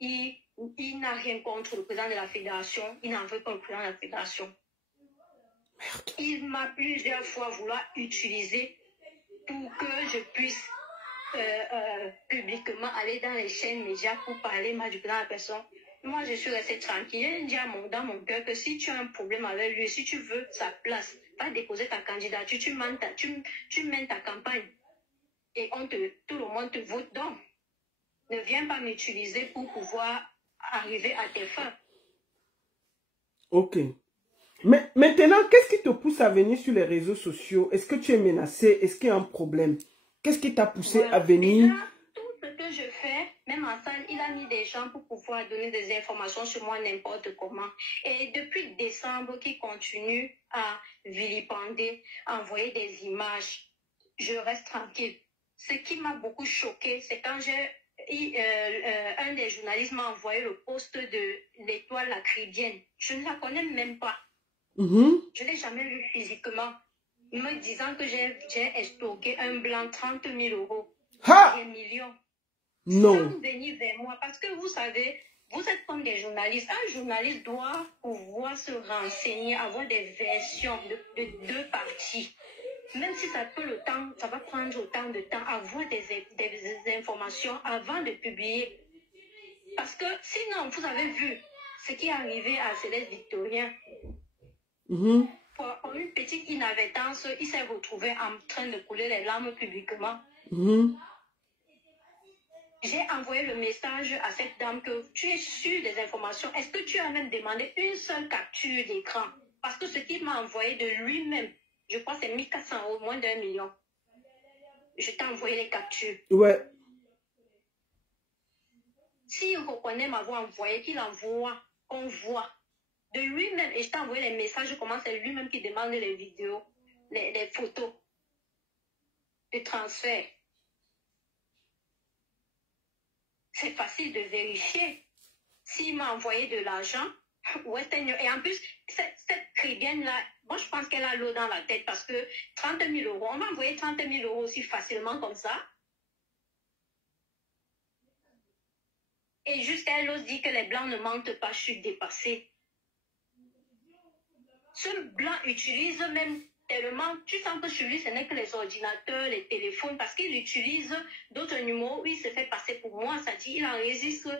Il n'a rien contre le président de la fédération, il n'en veut pas le président de la fédération. Merde. Il m'a plusieurs fois voulu utiliser pour que je puisse publiquement aller dans les chaînes médias pour parler mal du président de la personne. Moi, je suis restée tranquille. J'ai dit dans mon cœur que si tu as un problème avec lui, si tu veux sa place, va déposer ta candidature, tu mènes ta campagne et tout le monde te vote donc. Ne viens pas m'utiliser pour pouvoir arriver à tes fins. Ok. Mais maintenant, qu'est-ce qui te pousse à venir sur les réseaux sociaux? Est-ce que tu es menacé? Est-ce qu'il y a un problème? Qu'est-ce qui t'a poussé à venir? Là, tout ce que je fais, même en salle, il a mis des gens pour pouvoir donner des informations sur moi n'importe comment. Et depuis décembre, qui continue à vilipender, à envoyer des images, je reste tranquille. Ce qui m'a beaucoup choqué, c'est quand un des journalistes m'a envoyé le post de l'étoile lacridienne. Je ne la connais même pas. Je ne l'ai jamais lu physiquement. Me disant que j'ai estorqué un blanc 30 000 euros. Des millions. Non. Sans venir vers moi. Parce que vous savez, vous êtes comme des journalistes. Un journaliste doit pouvoir se renseigner, avoir des versions de deux parties. Même si ça va prendre autant de temps, avoir des informations avant de publier. Parce que sinon, vous avez vu ce qui est arrivé à Céleste Victorien. Pour une petite inadvertance, il s'est retrouvé en train de couler les larmes publiquement. J'ai envoyé le message à cette dame que tu es sûre des informations. Est-ce que tu as même demandé une seule capture d'écran? Parce que ce qu'il m'a envoyé de lui-même, je crois que c'est 1400 €, moins d'1 million. Je t'ai envoyé les captures. Ouais. S'il reconnaît m'avoir envoyé, qu'il envoie, qu'on voit. De lui-même, et je t'ai envoyé les messages, comment c'est lui-même qui demande les vidéos, les photos de transfert. C'est facile de vérifier. S'il m'a envoyé de l'argent, et en plus, cette crédienne-là, moi je pense qu'elle a l'eau dans la tête parce que 30 000 €, on m'a envoyé 30 000 € aussi facilement comme ça. Et jusqu'à elle ose dire que les blancs ne mentent pas, je suis dépassée. Ce blanc utilise même tellement, tu sens que sur lui, ce n'est que les ordinateurs, les téléphones, parce qu'il utilise d'autres numéros où il se fait passer pour moi. Ça dit, il enregistre,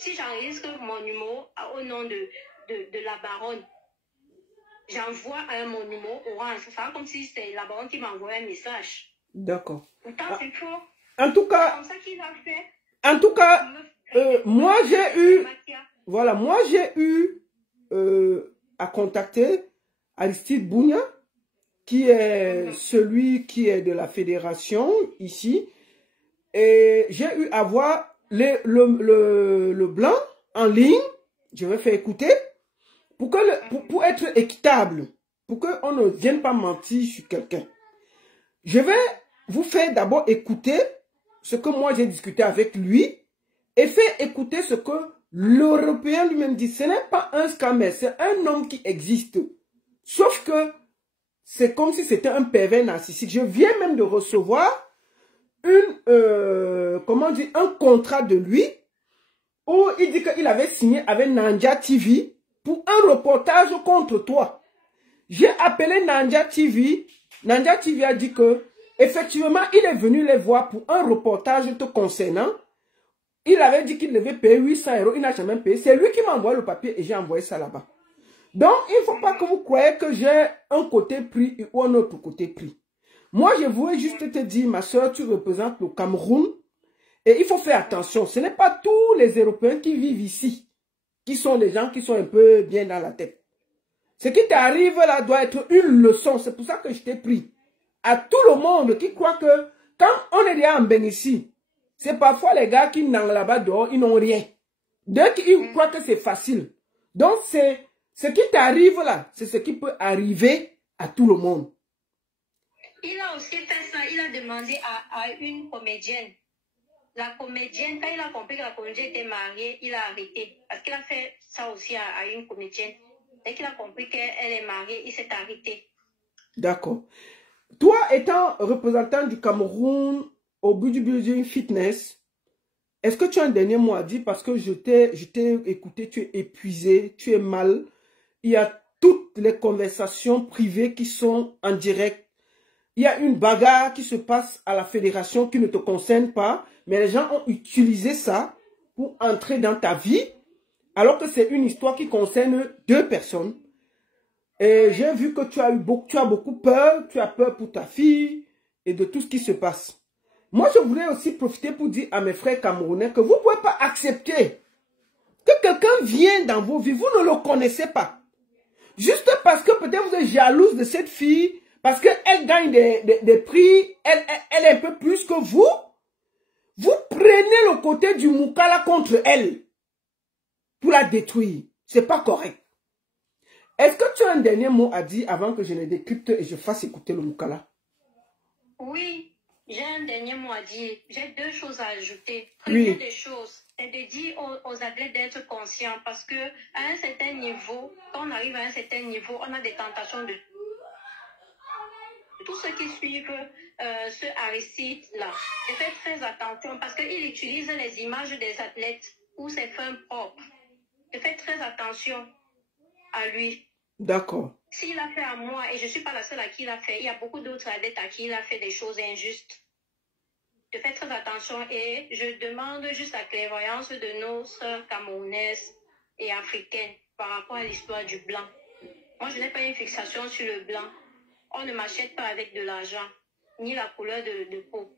si j'enregistre mon numéro au nom de la baronne, j'envoie mon numéro orange. Ça va comme si c'était la baronne qui m'a envoyé un message. D'accord. Pourtant, c'est faux. En tout cas, c'est comme ça qu'il a fait. En tout cas, moi j'ai eu, voilà, moi j'ai eu à contacter Aristide Bounia, qui est celui qui est de la fédération ici, et j'ai eu à voir le blanc en ligne. Je vais faire écouter pour être équitable, pour qu'on ne vienne pas mentir sur quelqu'un. Je vais vous faire d'abord écouter ce que moi j'ai discuté avec lui et faire écouter ce que l'Européen lui-même dit. Ce n'est pas un scammer, c'est un homme qui existe. Sauf que c'est comme si c'était un pervers narcissique. Je viens même de recevoir comment dire, un contrat de lui où il dit qu'il avait signé avec Nanja TV pour un reportage contre toi. J'ai appelé Nanja TV. Nanja TV a dit que effectivement, il est venu les voir pour un reportage te concernant. Il avait dit qu'il devait payer 800 €. Il n'a jamais payé. C'est lui qui m'a envoyé le papier et j'ai envoyé ça là-bas. Donc, il ne faut pas que vous croyez que j'ai un côté pris ou un autre côté pris. Moi, je voulais juste te dire, ma soeur, tu représentes le Cameroun. Et il faut faire attention. Ce n'est pas tous les Européens qui vivent ici, qui sont des gens qui sont un peu bien dans la tête. Ce qui t'arrive là doit être une leçon. C'est pour ça que je t'ai pris. À tout le monde qui croit que quand on est déjà en bain ici, c'est parfois les gars qui n'ont là-bas dehors, ils n'ont rien. Dès qu'ils croient que c'est facile. Donc, c'est ce qui t'arrive là, c'est ce qui peut arriver à tout le monde. Il a aussi fait ça, il a demandé à une comédienne. La comédienne, quand il a compris que la comédienne était mariée, il a arrêté. Parce qu'il a fait ça aussi à une comédienne. Dès qu'il a compris qu'elle est mariée, il s'est arrêté. D'accord. Toi, étant représentant du Cameroun au Beauty Building Fitness, est-ce que tu as un dernier mot à dire? Parce que je t'ai écouté, tu es épuisé, tu es mal. Il y a toutes les conversations privées qui sont en direct. Il y a une bagarre qui se passe à la fédération qui ne te concerne pas, mais les gens ont utilisé ça pour entrer dans ta vie, alors que c'est une histoire qui concerne 2 personnes. Et j'ai vu que tu as beaucoup peur, tu as peur pour ta fille et de tout ce qui se passe. Moi, je voulais aussi profiter pour dire à mes frères camerounais que vous ne pouvez pas accepter que quelqu'un vienne dans vos vies, vous ne le connaissez pas. Juste parce que peut-être vous êtes jalouse de cette fille, parce qu'elle gagne des prix, elle est un peu plus que vous. Vous prenez le côté du Moukala contre elle pour la détruire. C'est pas correct. Est-ce que tu as un dernier mot à dire avant que je ne décrypte et je fasse écouter le Moukala? Oui, j'ai un dernier mot à dire. J'ai 2 choses à ajouter. Première des choses, c'est de dire aux athlètes d'être conscients parce que à un certain niveau, quand on arrive à un certain niveau, on a des tentations de tous ceux qui suivent ce Aristide-là. Faites très attention parce qu'il utilise les images des athlètes pour ses fins propres. Faites très attention à lui. D'accord. S'il a fait à moi, et je ne suis pas la seule à qui il a fait, il y a beaucoup d'autres athlètes à qui il a fait des choses injustes. Faites très attention et je demande juste la clairvoyance de nos sœurs camerounaises et africaines par rapport à l'histoire du blanc. Moi, je n'ai pas une fixation sur le blanc. On ne m'achète pas avec de l'argent, ni la couleur de peau.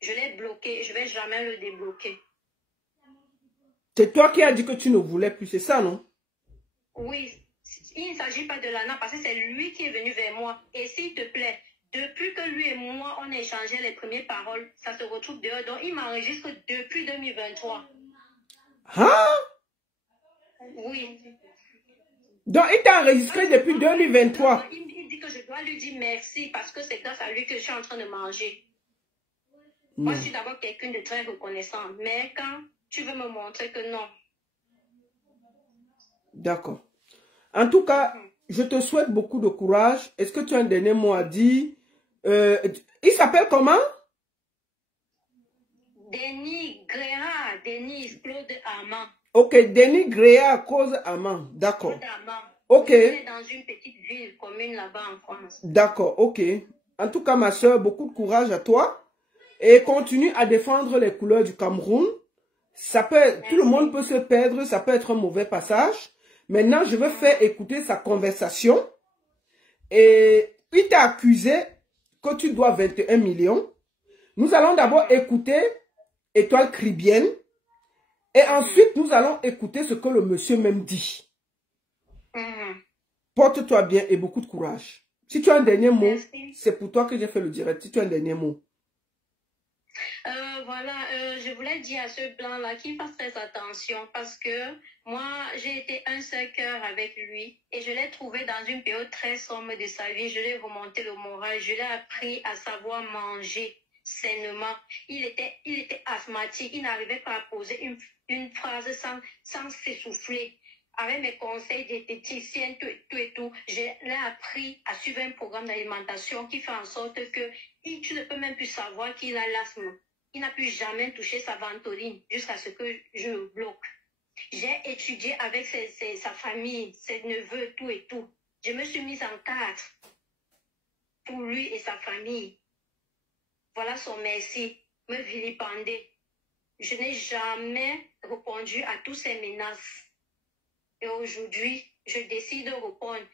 Je l'ai bloqué et je ne vais jamais le débloquer. C'est toi qui as dit que tu ne voulais plus, c'est ça, non? Oui, il ne s'agit pas de l'ANA parce que c'est lui qui est venu vers moi. Et s'il te plaît, depuis que lui et moi, on a échangé les premières paroles, ça se retrouve dehors. Donc, il m'enregistre depuis 2023. Hein? Oui. Donc, il t'a enregistré depuis 2023. Il dit que je dois lui dire merci parce que c'est grâce à lui que je suis en train de manger. Non. Moi, je suis d'abord quelqu'un de très reconnaissant. Mais quand tu veux me montrer que non. D'accord. En tout cas, je te souhaite beaucoup de courage. Est-ce que tu as un dernier mot à dire? Il s'appelle comment? Denis Gréa, Denis Claude Armand. Ok, Denis Gréa Claude Armand. D'accord. Ok. Il est dans une petite ville commune là-bas en France. D'accord, ok. En tout cas, ma soeur, beaucoup de courage à toi. Et continue à défendre les couleurs du Cameroun. Ça peut, tout le monde peut se perdre, ça peut être un mauvais passage. Maintenant, je vais faire écouter sa conversation. Et il t'a accusé que tu dois 21 millions. Nous allons d'abord écouter Étoile Caribbeenne. Et ensuite, nous allons écouter ce que le monsieur même dit. Porte-toi bien et beaucoup de courage. Si tu as un dernier mot, c'est pour toi que j'ai fait le direct. Si tu as un dernier mot. Voilà, je voulais dire à ce blanc-là qu'il fasse très attention parce que moi, j'ai été un seul cœur avec lui et je l'ai trouvé dans une période très sombre de sa vie. Je lui ai remonté le moral, je l'ai appris à savoir manger sainement. Il était asthmatique, il n'arrivait pas à poser une phrase sans s'essouffler. avec mes conseils diététiciens, tout et tout, j'ai appris à suivre un programme d'alimentation qui fait en sorte que tu ne peux même plus savoir qu'il a l'asthme. Il n'a plus jamais touché sa ventoline jusqu'à ce que je le bloque. J'ai étudié avec sa famille, ses neveux, tout et tout. Je me suis mise en cadre pour lui et sa famille. Voilà son merci, me vilipender. Je n'ai jamais répondu à toutes ces menaces. Et aujourd'hui, je décide de répondre.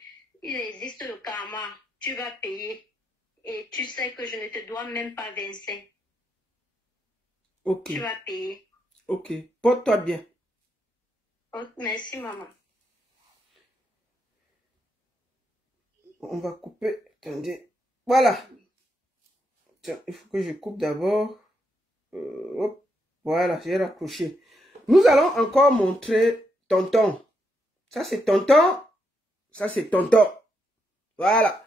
Il existe le karma. Tu vas payer. Et tu sais que je ne te dois même pas 25. Ok. Tu vas payer. Ok. Porte-toi bien. Oh, merci, maman. On va couper. Attendez. Voilà. Tiens, il faut que je coupe d'abord. Hop. Voilà, j'ai raccroché. Nous allons encore montrer tonton. Ça, c'est tonton. Ça, c'est tonton. Voilà.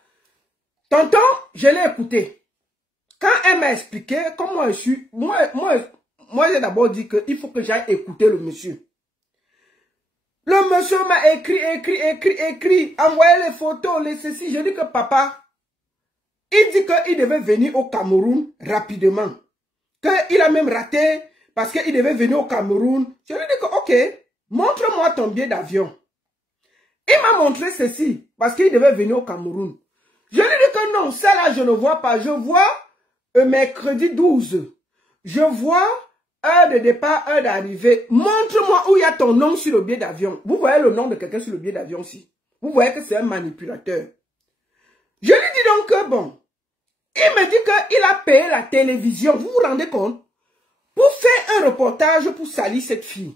Tonton, je l'ai écouté. Quand elle m'a expliqué comment je suis, moi j'ai d'abord dit qu'il faut que j'aille écouter le monsieur. Le monsieur m'a écrit, envoyé les photos, les ceci. Je dis que papa, il dit qu'il devait venir au Cameroun rapidement. Qu'il a même raté parce qu'il devait venir au Cameroun. Je lui dis que ok, montre-moi ton billet d'avion. Il m'a montré ceci parce qu'il devait venir au Cameroun. Je lui dis que non, celle-là je ne vois pas. Je vois mercredi 12. Je vois heure de départ, heure d'arrivée. Montre-moi où il y a ton nom sur le billet d'avion. Vous voyez le nom de quelqu'un sur le billet d'avion aussi. Vous voyez que c'est un manipulateur. Je lui dis donc que bon, il me dit qu'il a payé la télévision. Vous vous rendez compte? Pour faire un reportage pour salir cette fille.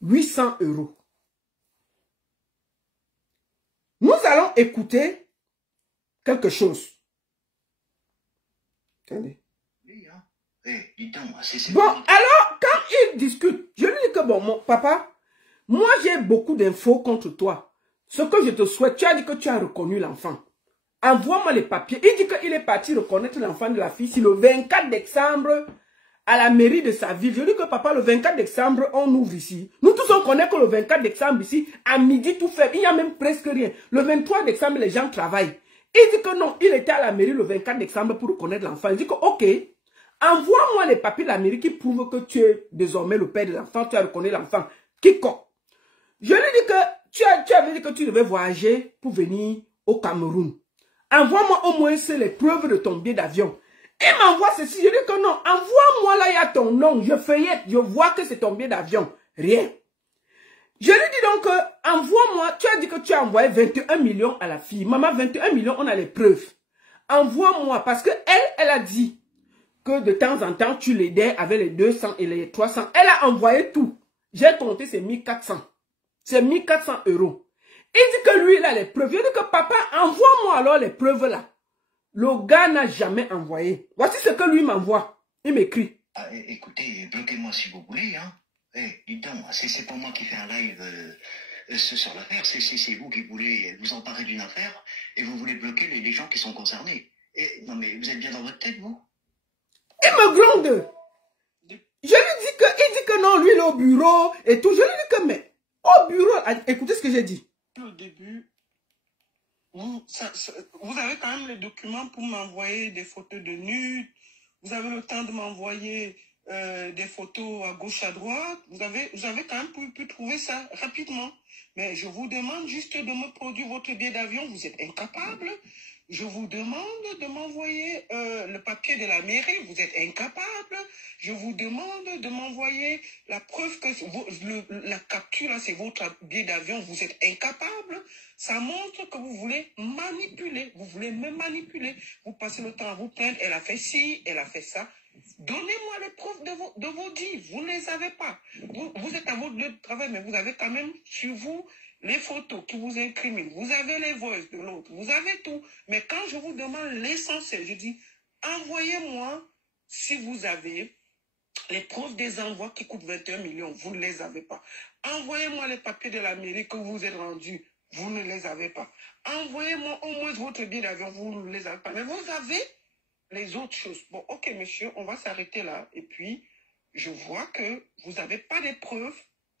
800 €. Nous allons écouter quelque chose. Attendez. Bon, alors, quand il discute, je lui dis que bon, mon papa, moi j'ai beaucoup d'infos contre toi. Ce que je te souhaite, tu as dit que tu as reconnu l'enfant. Envoie-moi les papiers. Il dit qu'il est parti reconnaître l'enfant de la fille si le 24 décembre à la mairie de sa ville. Je dis que papa, le 24 décembre, on ouvre ici. Nous tous, on connaît que le 24 décembre ici, à midi, tout fait. Il n'y a même presque rien. Le 23 décembre, les gens travaillent. Il dit que non, il était à la mairie le 24 décembre pour reconnaître l'enfant. Il dit que ok, envoie-moi les papiers de la mairie qui prouvent que tu es désormais le père de l'enfant, tu as reconnu l'enfant. Quiconque. Je lui dis que tu avais dit que tu devais voyager pour venir au Cameroun. Envoie-moi au moins les preuves de ton billet d'avion. Il m'envoie ceci, je dis que non, envoie-moi là, il y a ton nom, je feuillette, je vois que c'est ton billet d'avion. Rien. Je lui dis donc, envoie-moi, tu as dit que tu as envoyé 21 millions à la fille. Maman, 21 millions, on a les preuves. Envoie-moi, parce que elle a dit que de temps en temps, tu l'aidais avec les 200 et les 300. Elle a envoyé tout. J'ai compté, c'est 1400. C'est 1400 €. Il dit que lui, il a les preuves. Je dis que papa, envoie-moi alors les preuves là. Le gars n'a jamais envoyé. Voici ce que lui m'envoie. Il m'écrit. Ah, écoutez, bloquez-moi si vous voulez. Hein. Dites donc, c'est pas moi qui fais un live sur l'affaire. C'est vous qui voulez vous emparer d'une affaire et vous voulez bloquer les gens qui sont concernés. Non mais vous êtes bien dans votre tête, vous? Il me gronde. Je lui dis que, il dit que non, lui il est au bureau et tout. Je lui dis que mais au bureau, écoutez ce que j'ai dit. Au début, vous avez quand même les documents pour m'envoyer des photos de nudes. Vous avez le temps de m'envoyer des photos à gauche, à droite. Vous avez quand même pu trouver ça rapidement. Mais je vous demande juste de me produire votre billet d'avion. Vous êtes incapable. Je vous demande de m'envoyer le papier de la mairie. Vous êtes incapable. Je vous demande de m'envoyer la preuve que la capture, là, c'est votre billet d'avion. Vous êtes incapable. Ça montre que vous voulez manipuler. Vous voulez me manipuler. Vous passez le temps à vous plaindre. Elle a fait ci, elle a fait ça. Donnez-moi les preuves de vos dits. Vous ne les avez pas. Vous êtes à votre lieu de travail, mais vous avez quand même sur vous les photos qui vous incriminent. Vous avez les voices de l'autre. Vous avez tout. Mais quand je vous demande l'essentiel, je dis, envoyez-moi si vous avez les preuves des envois qui coûtent 21 millions. Vous ne les avez pas. Envoyez-moi les papiers de la mairie que vous êtes rendus. Vous ne les avez pas. Envoyez-moi au moins votre billet d'avion. Vous ne les avez pas. Mais vous avez les autres choses. Bon, ok, monsieur, on va s'arrêter là. Et puis, je vois que vous n'avez pas de preuves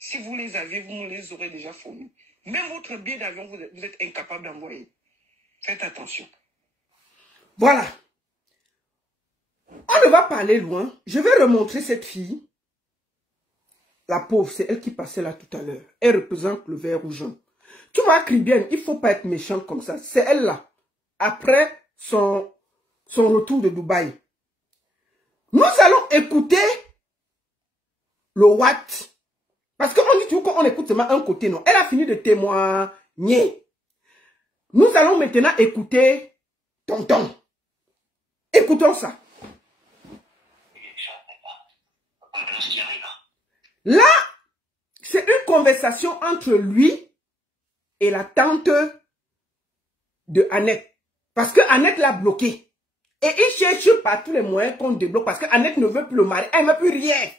Si vous les aviez, vous me les aurez déjà fournis. Même votre billet d'avion, vous êtes incapable d'envoyer. Faites attention. Voilà. On ne va pas aller loin. Je vais remontrer cette fille. La pauvre, c'est elle qui passait là tout à l'heure. Elle représente le vert rouge. Tu vois, Caribbean, il ne faut pas être méchant comme ça. C'est elle là. Après son retour de Dubaï. Nous allons écouter le Watt. Parce qu'on dit toujours qu'on écoute seulement un côté, non. Elle a fini de témoigner. Nous allons maintenant écouter Tonton. Écoutons ça. Là, c'est une conversation entre lui et la tante de Annette. Parce que Annette l'a bloqué. Et il cherche par tous les moyens qu'on débloque. Parce que Annette ne veut plus le mari. Elle ne veut plus rien.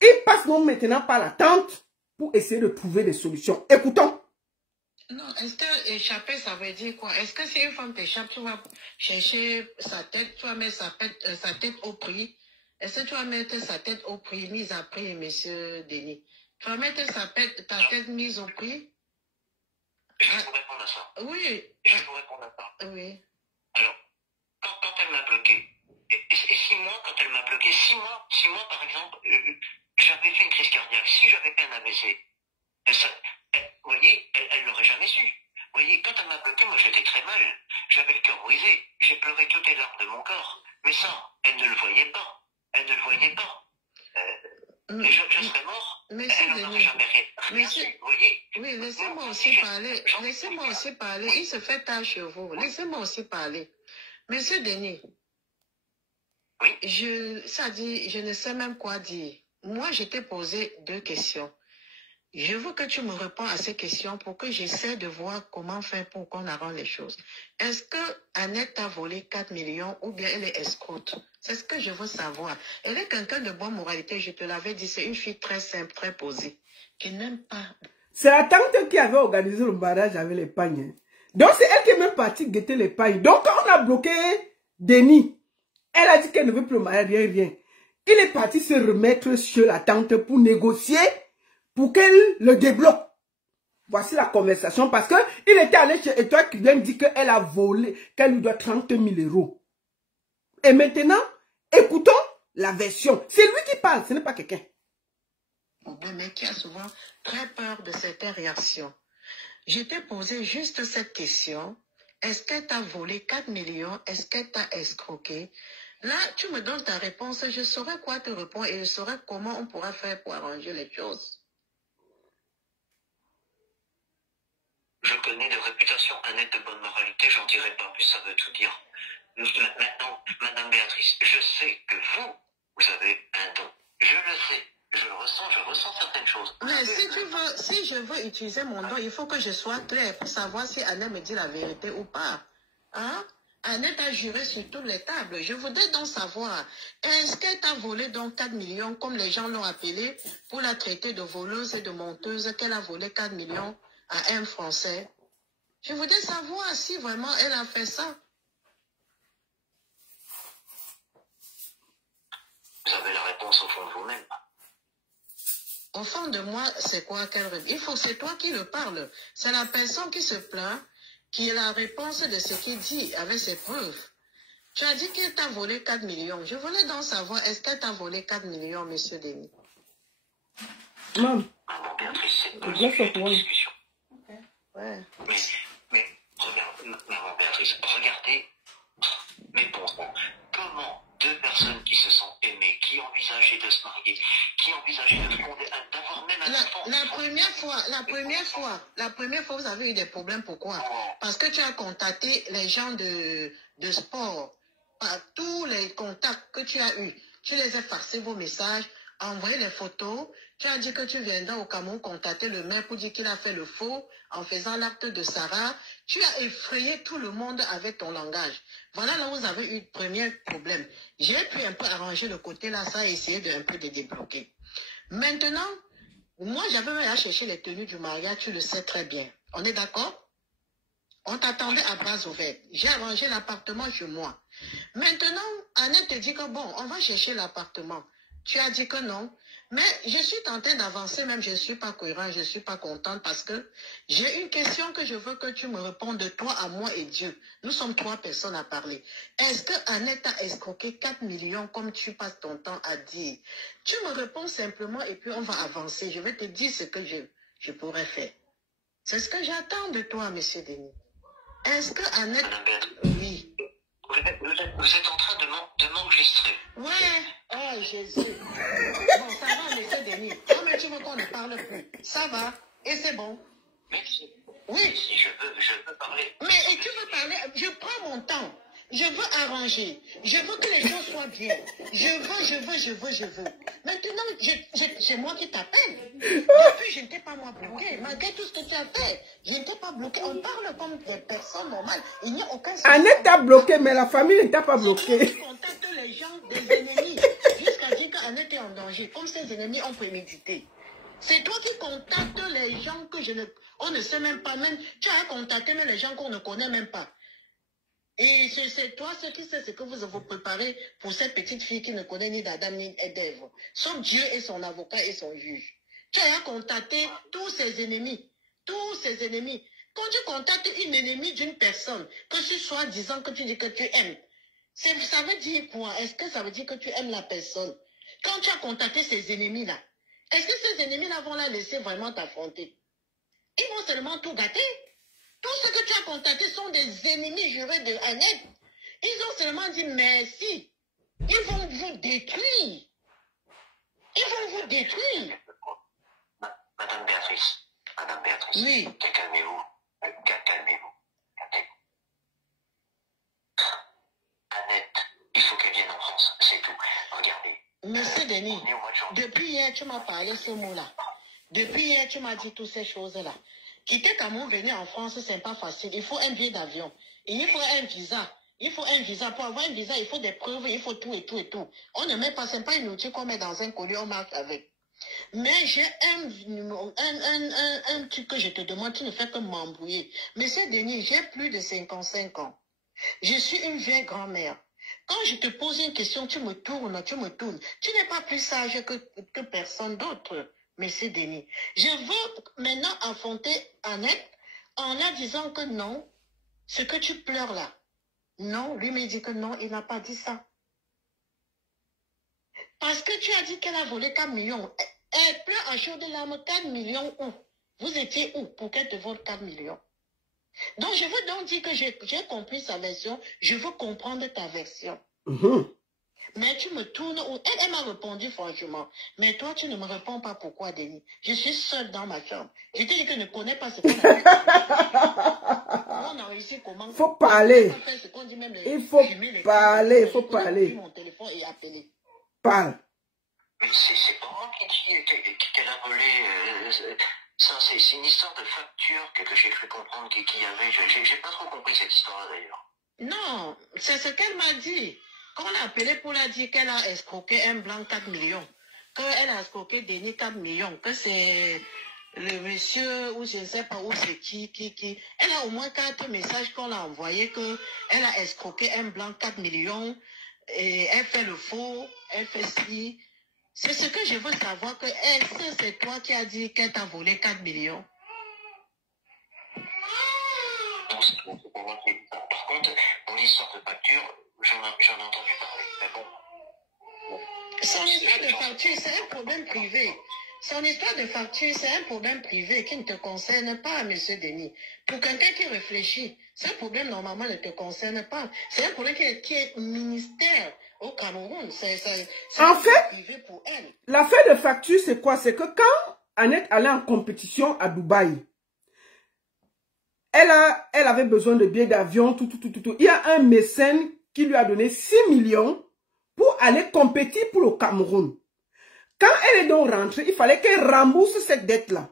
Il passe donc maintenant par la tante pour essayer de trouver des solutions. Écoutons. Non, est-ce que échapper, ça veut dire quoi? Est-ce que si une femme t'échappe, tu vas chercher sa tête, tu vas mettre sa tête au prix? Est-ce que tu vas mettre sa tête au prix, mise à prix, monsieur Denis? Tu vas mettre ta tête mise au prix? Je vais vous répondre à ça. Oui. Je vais vous répondre à ça. Oui. Alors, quand elle m'a bloqué, et 6 mois, quand elle m'a bloqué, 6 mois par exemple, j'avais fait une crise cardiaque. Si j'avais fait un AVC, vous voyez, elle l'aurait jamais su. Vous voyez, quand elle m'a bloqué, moi j'étais très mal. J'avais le cœur brisé. J'ai pleuré toutes les larmes de mon corps. Mais ça, elle ne le voyait pas. Elle ne le voyait pas. Je serais mort. Elle n'en aurait jamais rien su, vous voyez. Oui, laissez-moi aussi parler. Laissez-moi aussi parler. Il se fait tard chez vous. Laissez-moi aussi parler. Monsieur Denis, oui. je ne sais même quoi dire. Moi, je t'ai posé 2 questions. Je veux que tu me réponds à ces questions pour que j'essaie de voir comment faire pour qu'on arrange les choses. Est-ce que Annette a volé 4 millions ou bien elle est escroute? C'est ce que je veux savoir. Elle est quelqu'un de bonne moralité, je te l'avais dit. C'est une fille très simple, très posée, qui n'aime pas. C'est la tante qui avait organisé le barrage avec les pagnes. Donc c'est elle qui est même partie guetter les pagnes. Donc quand on a bloqué Denis, elle a dit qu'elle ne veut plus le mariage, rien. Il est parti se remettre chez la tante pour négocier, pour qu'elle le débloque. Voici la conversation. Parce qu'il était allé chez Étoile qui vient dire qu'elle a volé, qu'elle lui doit 30 000 €. Et maintenant, écoutons la version. C'est lui qui parle, ce n'est pas quelqu'un. Mais qui a souvent très peur de certaines réactions. Je t'ai posé juste cette question. Est-ce qu'elle t'a volé 4 millions? Est-ce qu'elle t'a escroqué? Là, tu me donnes ta réponse. Je saurais quoi te répondre et je saurais comment on pourra faire pour arranger les choses. Je connais de réputation Annette de bonne moralité, j'en dirai pas plus, ça veut tout dire. Maintenant, Madame Béatrice, je sais que vous avez un don. Je le sais, je ressens certaines choses. Mais si je veux utiliser mon don, il faut que je sois clair pour savoir si Annette me dit la vérité ou pas. Hein? Annette a juré sur toutes les tables. Je voudrais donc savoir, est-ce qu'elle t'a volé donc 4 millions, comme les gens l'ont appelé, pour la traiter de voleuse et de menteuse, qu'elle a volé 4 millions à un Français? Je voudrais savoir si vraiment elle a fait ça. Vous avez la réponse au fond de vous-même. Au fond de moi, c'est quoi qu'elle répond? C'est toi qui le parles. C'est la personne qui se plaint qui est la réponse de ce qu'il dit avec ses preuves. Tu as dit qu'elle t'a volé 4 millions. Je voulais donc savoir, est-ce qu'elle t'a volé 4 millions, monsieur Denis? Non. Maman Béatrice, c'est pas une discussion. Okay. Ouais. Mais regarde, Maman Béatrice, regardez, mais bon, comment 2 personnes qui se sont aimées, qui envisageaient de se marier, qui envisageaient de fonder, d'avoir même un enfant. La première fois, vous avez eu des problèmes. Pourquoi? Parce que tu as contacté les gens de sport. Par tous les contacts que tu as eus, tu les as faxés vos messages, envoyé les photos. Tu as dit que tu viendras au Cameroun contacter le maire pour dire qu'il a fait le faux en faisant l'acte de Sarah. Tu as effrayé tout le monde avec ton langage. Voilà là où vous avez eu le premier problème. J'ai pu un peu arranger le côté là, ça a essayé de un peu de débloquer. Maintenant, moi j'avais même à chercher les tenues du mariage, tu le sais très bien. On est d'accord? On t'attendait à bras ouverts. J'ai arrangé l'appartement chez moi. Maintenant, Annette te dit que bon, on va chercher l'appartement. Tu as dit que non. Mais je suis tentée d'avancer, même je ne suis pas cohérente, je ne suis pas contente parce que j'ai une question que je veux que tu me répondes de toi à moi et Dieu. Nous sommes 3 personnes à parler. Est-ce que Annette a escroqué 4 millions comme tu passes ton temps à dire? Tu me réponds simplement et puis on va avancer. Je vais te dire ce que je pourrais faire. C'est ce que j'attends de toi, monsieur Denis. Est-ce que Annette... Oui. Vous êtes en train de m'enregistrer. Ouais. Oh, Jésus. Bon, ça va, monsieur Denis. Oh, mais tu veux qu'on ne parle plus. Ça va. Et c'est bon. Merci. Oui. Si je veux parler. Mais et tu veux parler, je prends mon temps. Je veux arranger. Je veux que les choses soient bien. Je veux. Maintenant, c'est moi qui t'appelle. Depuis, je ne t'ai pas moi bloqué. Malgré tout ce que tu as fait, je ne t'ai pas bloqué. On parle comme des personnes normales. Il n'y a aucun souci. Annette t'a bloqué, mais la famille ne t'a pas bloqué. Tu contactes les gens des ennemis jusqu'à dire qu'Annette est en danger. Comme ces ennemis ont prémédité. C'est toi qui contactes les gens que on ne sait même pas. Même, tu as contacté même les gens qu'on ne connaît même pas. Et c'est toi qui sais ce que vous vous préparez pour cette petite fille qui ne connaît ni d'Adam ni d'Ève. Sauf Dieu et son avocat et son juge. Tu as contacté tous ses ennemis. Tous ses ennemis. Quand tu contactes une ennemie d'une personne, que tu sois disant que tu dis que tu aimes, ça veut dire quoi? Est-ce que ça veut dire que tu aimes la personne? Quand tu as contacté ces ennemis-là, est-ce que ces ennemis-là vont la laisser vraiment t'affronter? Ils vont seulement tout gâter. Tous ceux que tu as contactés sont des ennemis jurés de Annette. Ils ont seulement dit merci. Ils vont vous détruire. Ils vont vous détruire. Madame Béatrice. Oui. Calmez-vous. Calmez-vous. Annette, il faut qu'elle vienne en France, c'est tout. Regardez. Monsieur Denis, depuis hier, tu m'as parlé ce mot-là. Depuis hier, tu m'as dit toutes ces choses-là. Quitter Cameroun, venir en France, c'est pas facile. Il faut un billet d'avion. Et il faut un visa. Il faut un visa. Pour avoir un visa, il faut des preuves, il faut tout et tout et tout. On ne met pas, c'est pas une outil qu'on met dans un collier, on marche avec. Mais j'ai un truc que je te demande, tu ne fais que m'embrouiller. Monsieur Denis, j'ai plus de 55 ans. Je suis une vieille grand-mère. Quand je te pose une question, tu me tournes. Tu n'es pas plus sage que personne d'autre, monsieur Denis. Je veux maintenant affronter Annette en la disant que non, ce que tu pleures là, non, lui me dit que non, il n'a pas dit ça. Parce que tu as dit qu'elle a volé 4 millions. Elle pleure à chaudes larmes 4 millions où? Vous étiez où pour qu'elle te vole 4 millions? Donc, je veux donc dire que j'ai compris sa version. Je veux comprendre ta version. Mais tu me tournes où? Elle m'a répondu franchement. Mais toi, tu ne me réponds pas pourquoi, Denis. Je suis seule dans ma chambre. Je te dis que je ne connais pas ce qu'on a fait. On a réussi comment? Il faut parler. Il faut parler. Il faut parler. Mon téléphone est appelé. Parle. Mais c'est pas moi qui dis qu'elle a volé. Ça, c'est une histoire de facture que j'ai cru comprendre qu'il y avait. J'ai pas trop compris cette histoire d'ailleurs. Non, c'est ce qu'elle m'a dit. Quand on l'a appelé pour la dire qu'elle a escroqué un blanc 4 millions, qu'elle a escroqué Denis 4 millions, que c'est le monsieur ou je ne sais pas où c'est qui. Elle a au moins 4 messages qu'on a envoyés qu'elle a escroqué un blanc 4 millions et elle fait le faux, elle fait ci. C'est ce que je veux savoir, que est-ce que c'est toi qui as dit qu'elle t'a volé 4 millions? Non, c'est pas moi qui ai dit ça. Par contre, mon histoire de facture, j'en ai entendu parler. Mais bon. Son histoire de facture, c'est un problème privé. Son histoire de facture, c'est un problème privé qui ne te concerne pas, monsieur Denis. Pour quelqu'un qui réfléchit, ce problème normalement ne te concerne pas. C'est un problème qui est ministère au Cameroun. C'est En fait, privé pour elle. L'affaire de facture, c'est quoi? C'est que quand Annette allait en compétition à Dubaï, elle avait besoin de billets d'avion, tout. Il y a un mécène qui lui a donné 6 millions pour aller compétir pour le Cameroun. Quand elle est donc rentrée, il fallait qu'elle rembourse cette dette-là.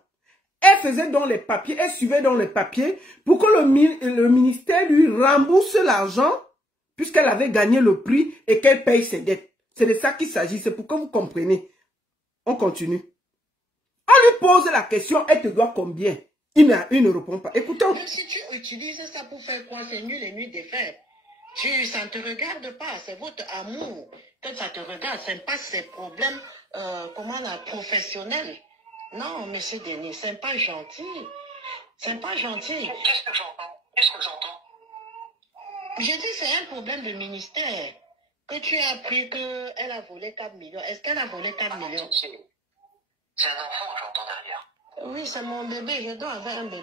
Elle faisait donc les papiers, elle suivait donc les papiers pour que le ministère lui rembourse l'argent puisqu'elle avait gagné le prix et qu'elle paye ses dettes. C'est de ça qu'il s'agit, c'est pour que vous compreniez. On continue. On lui pose la question, elle te doit combien? Il ne répond pas. Écoutons. Même si tu utilises ça pour faire quoi, c'est nul et nul de faire. Ça ne te regarde pas, c'est votre amour que ça te regarde, c'est pas ces problèmes, professionnels. Non, monsieur Denis, c'est pas gentil. C'est pas gentil. Qu'est-ce que j'entends? Qu'est-ce que j'entends? Je dis c'est un problème de ministère. Que tu as appris qu'elle a volé 4 millions. Est-ce qu'elle a volé 4 millions? C'est un enfant que j'entends derrière. Oui, c'est mon bébé, je dois avoir un bébé.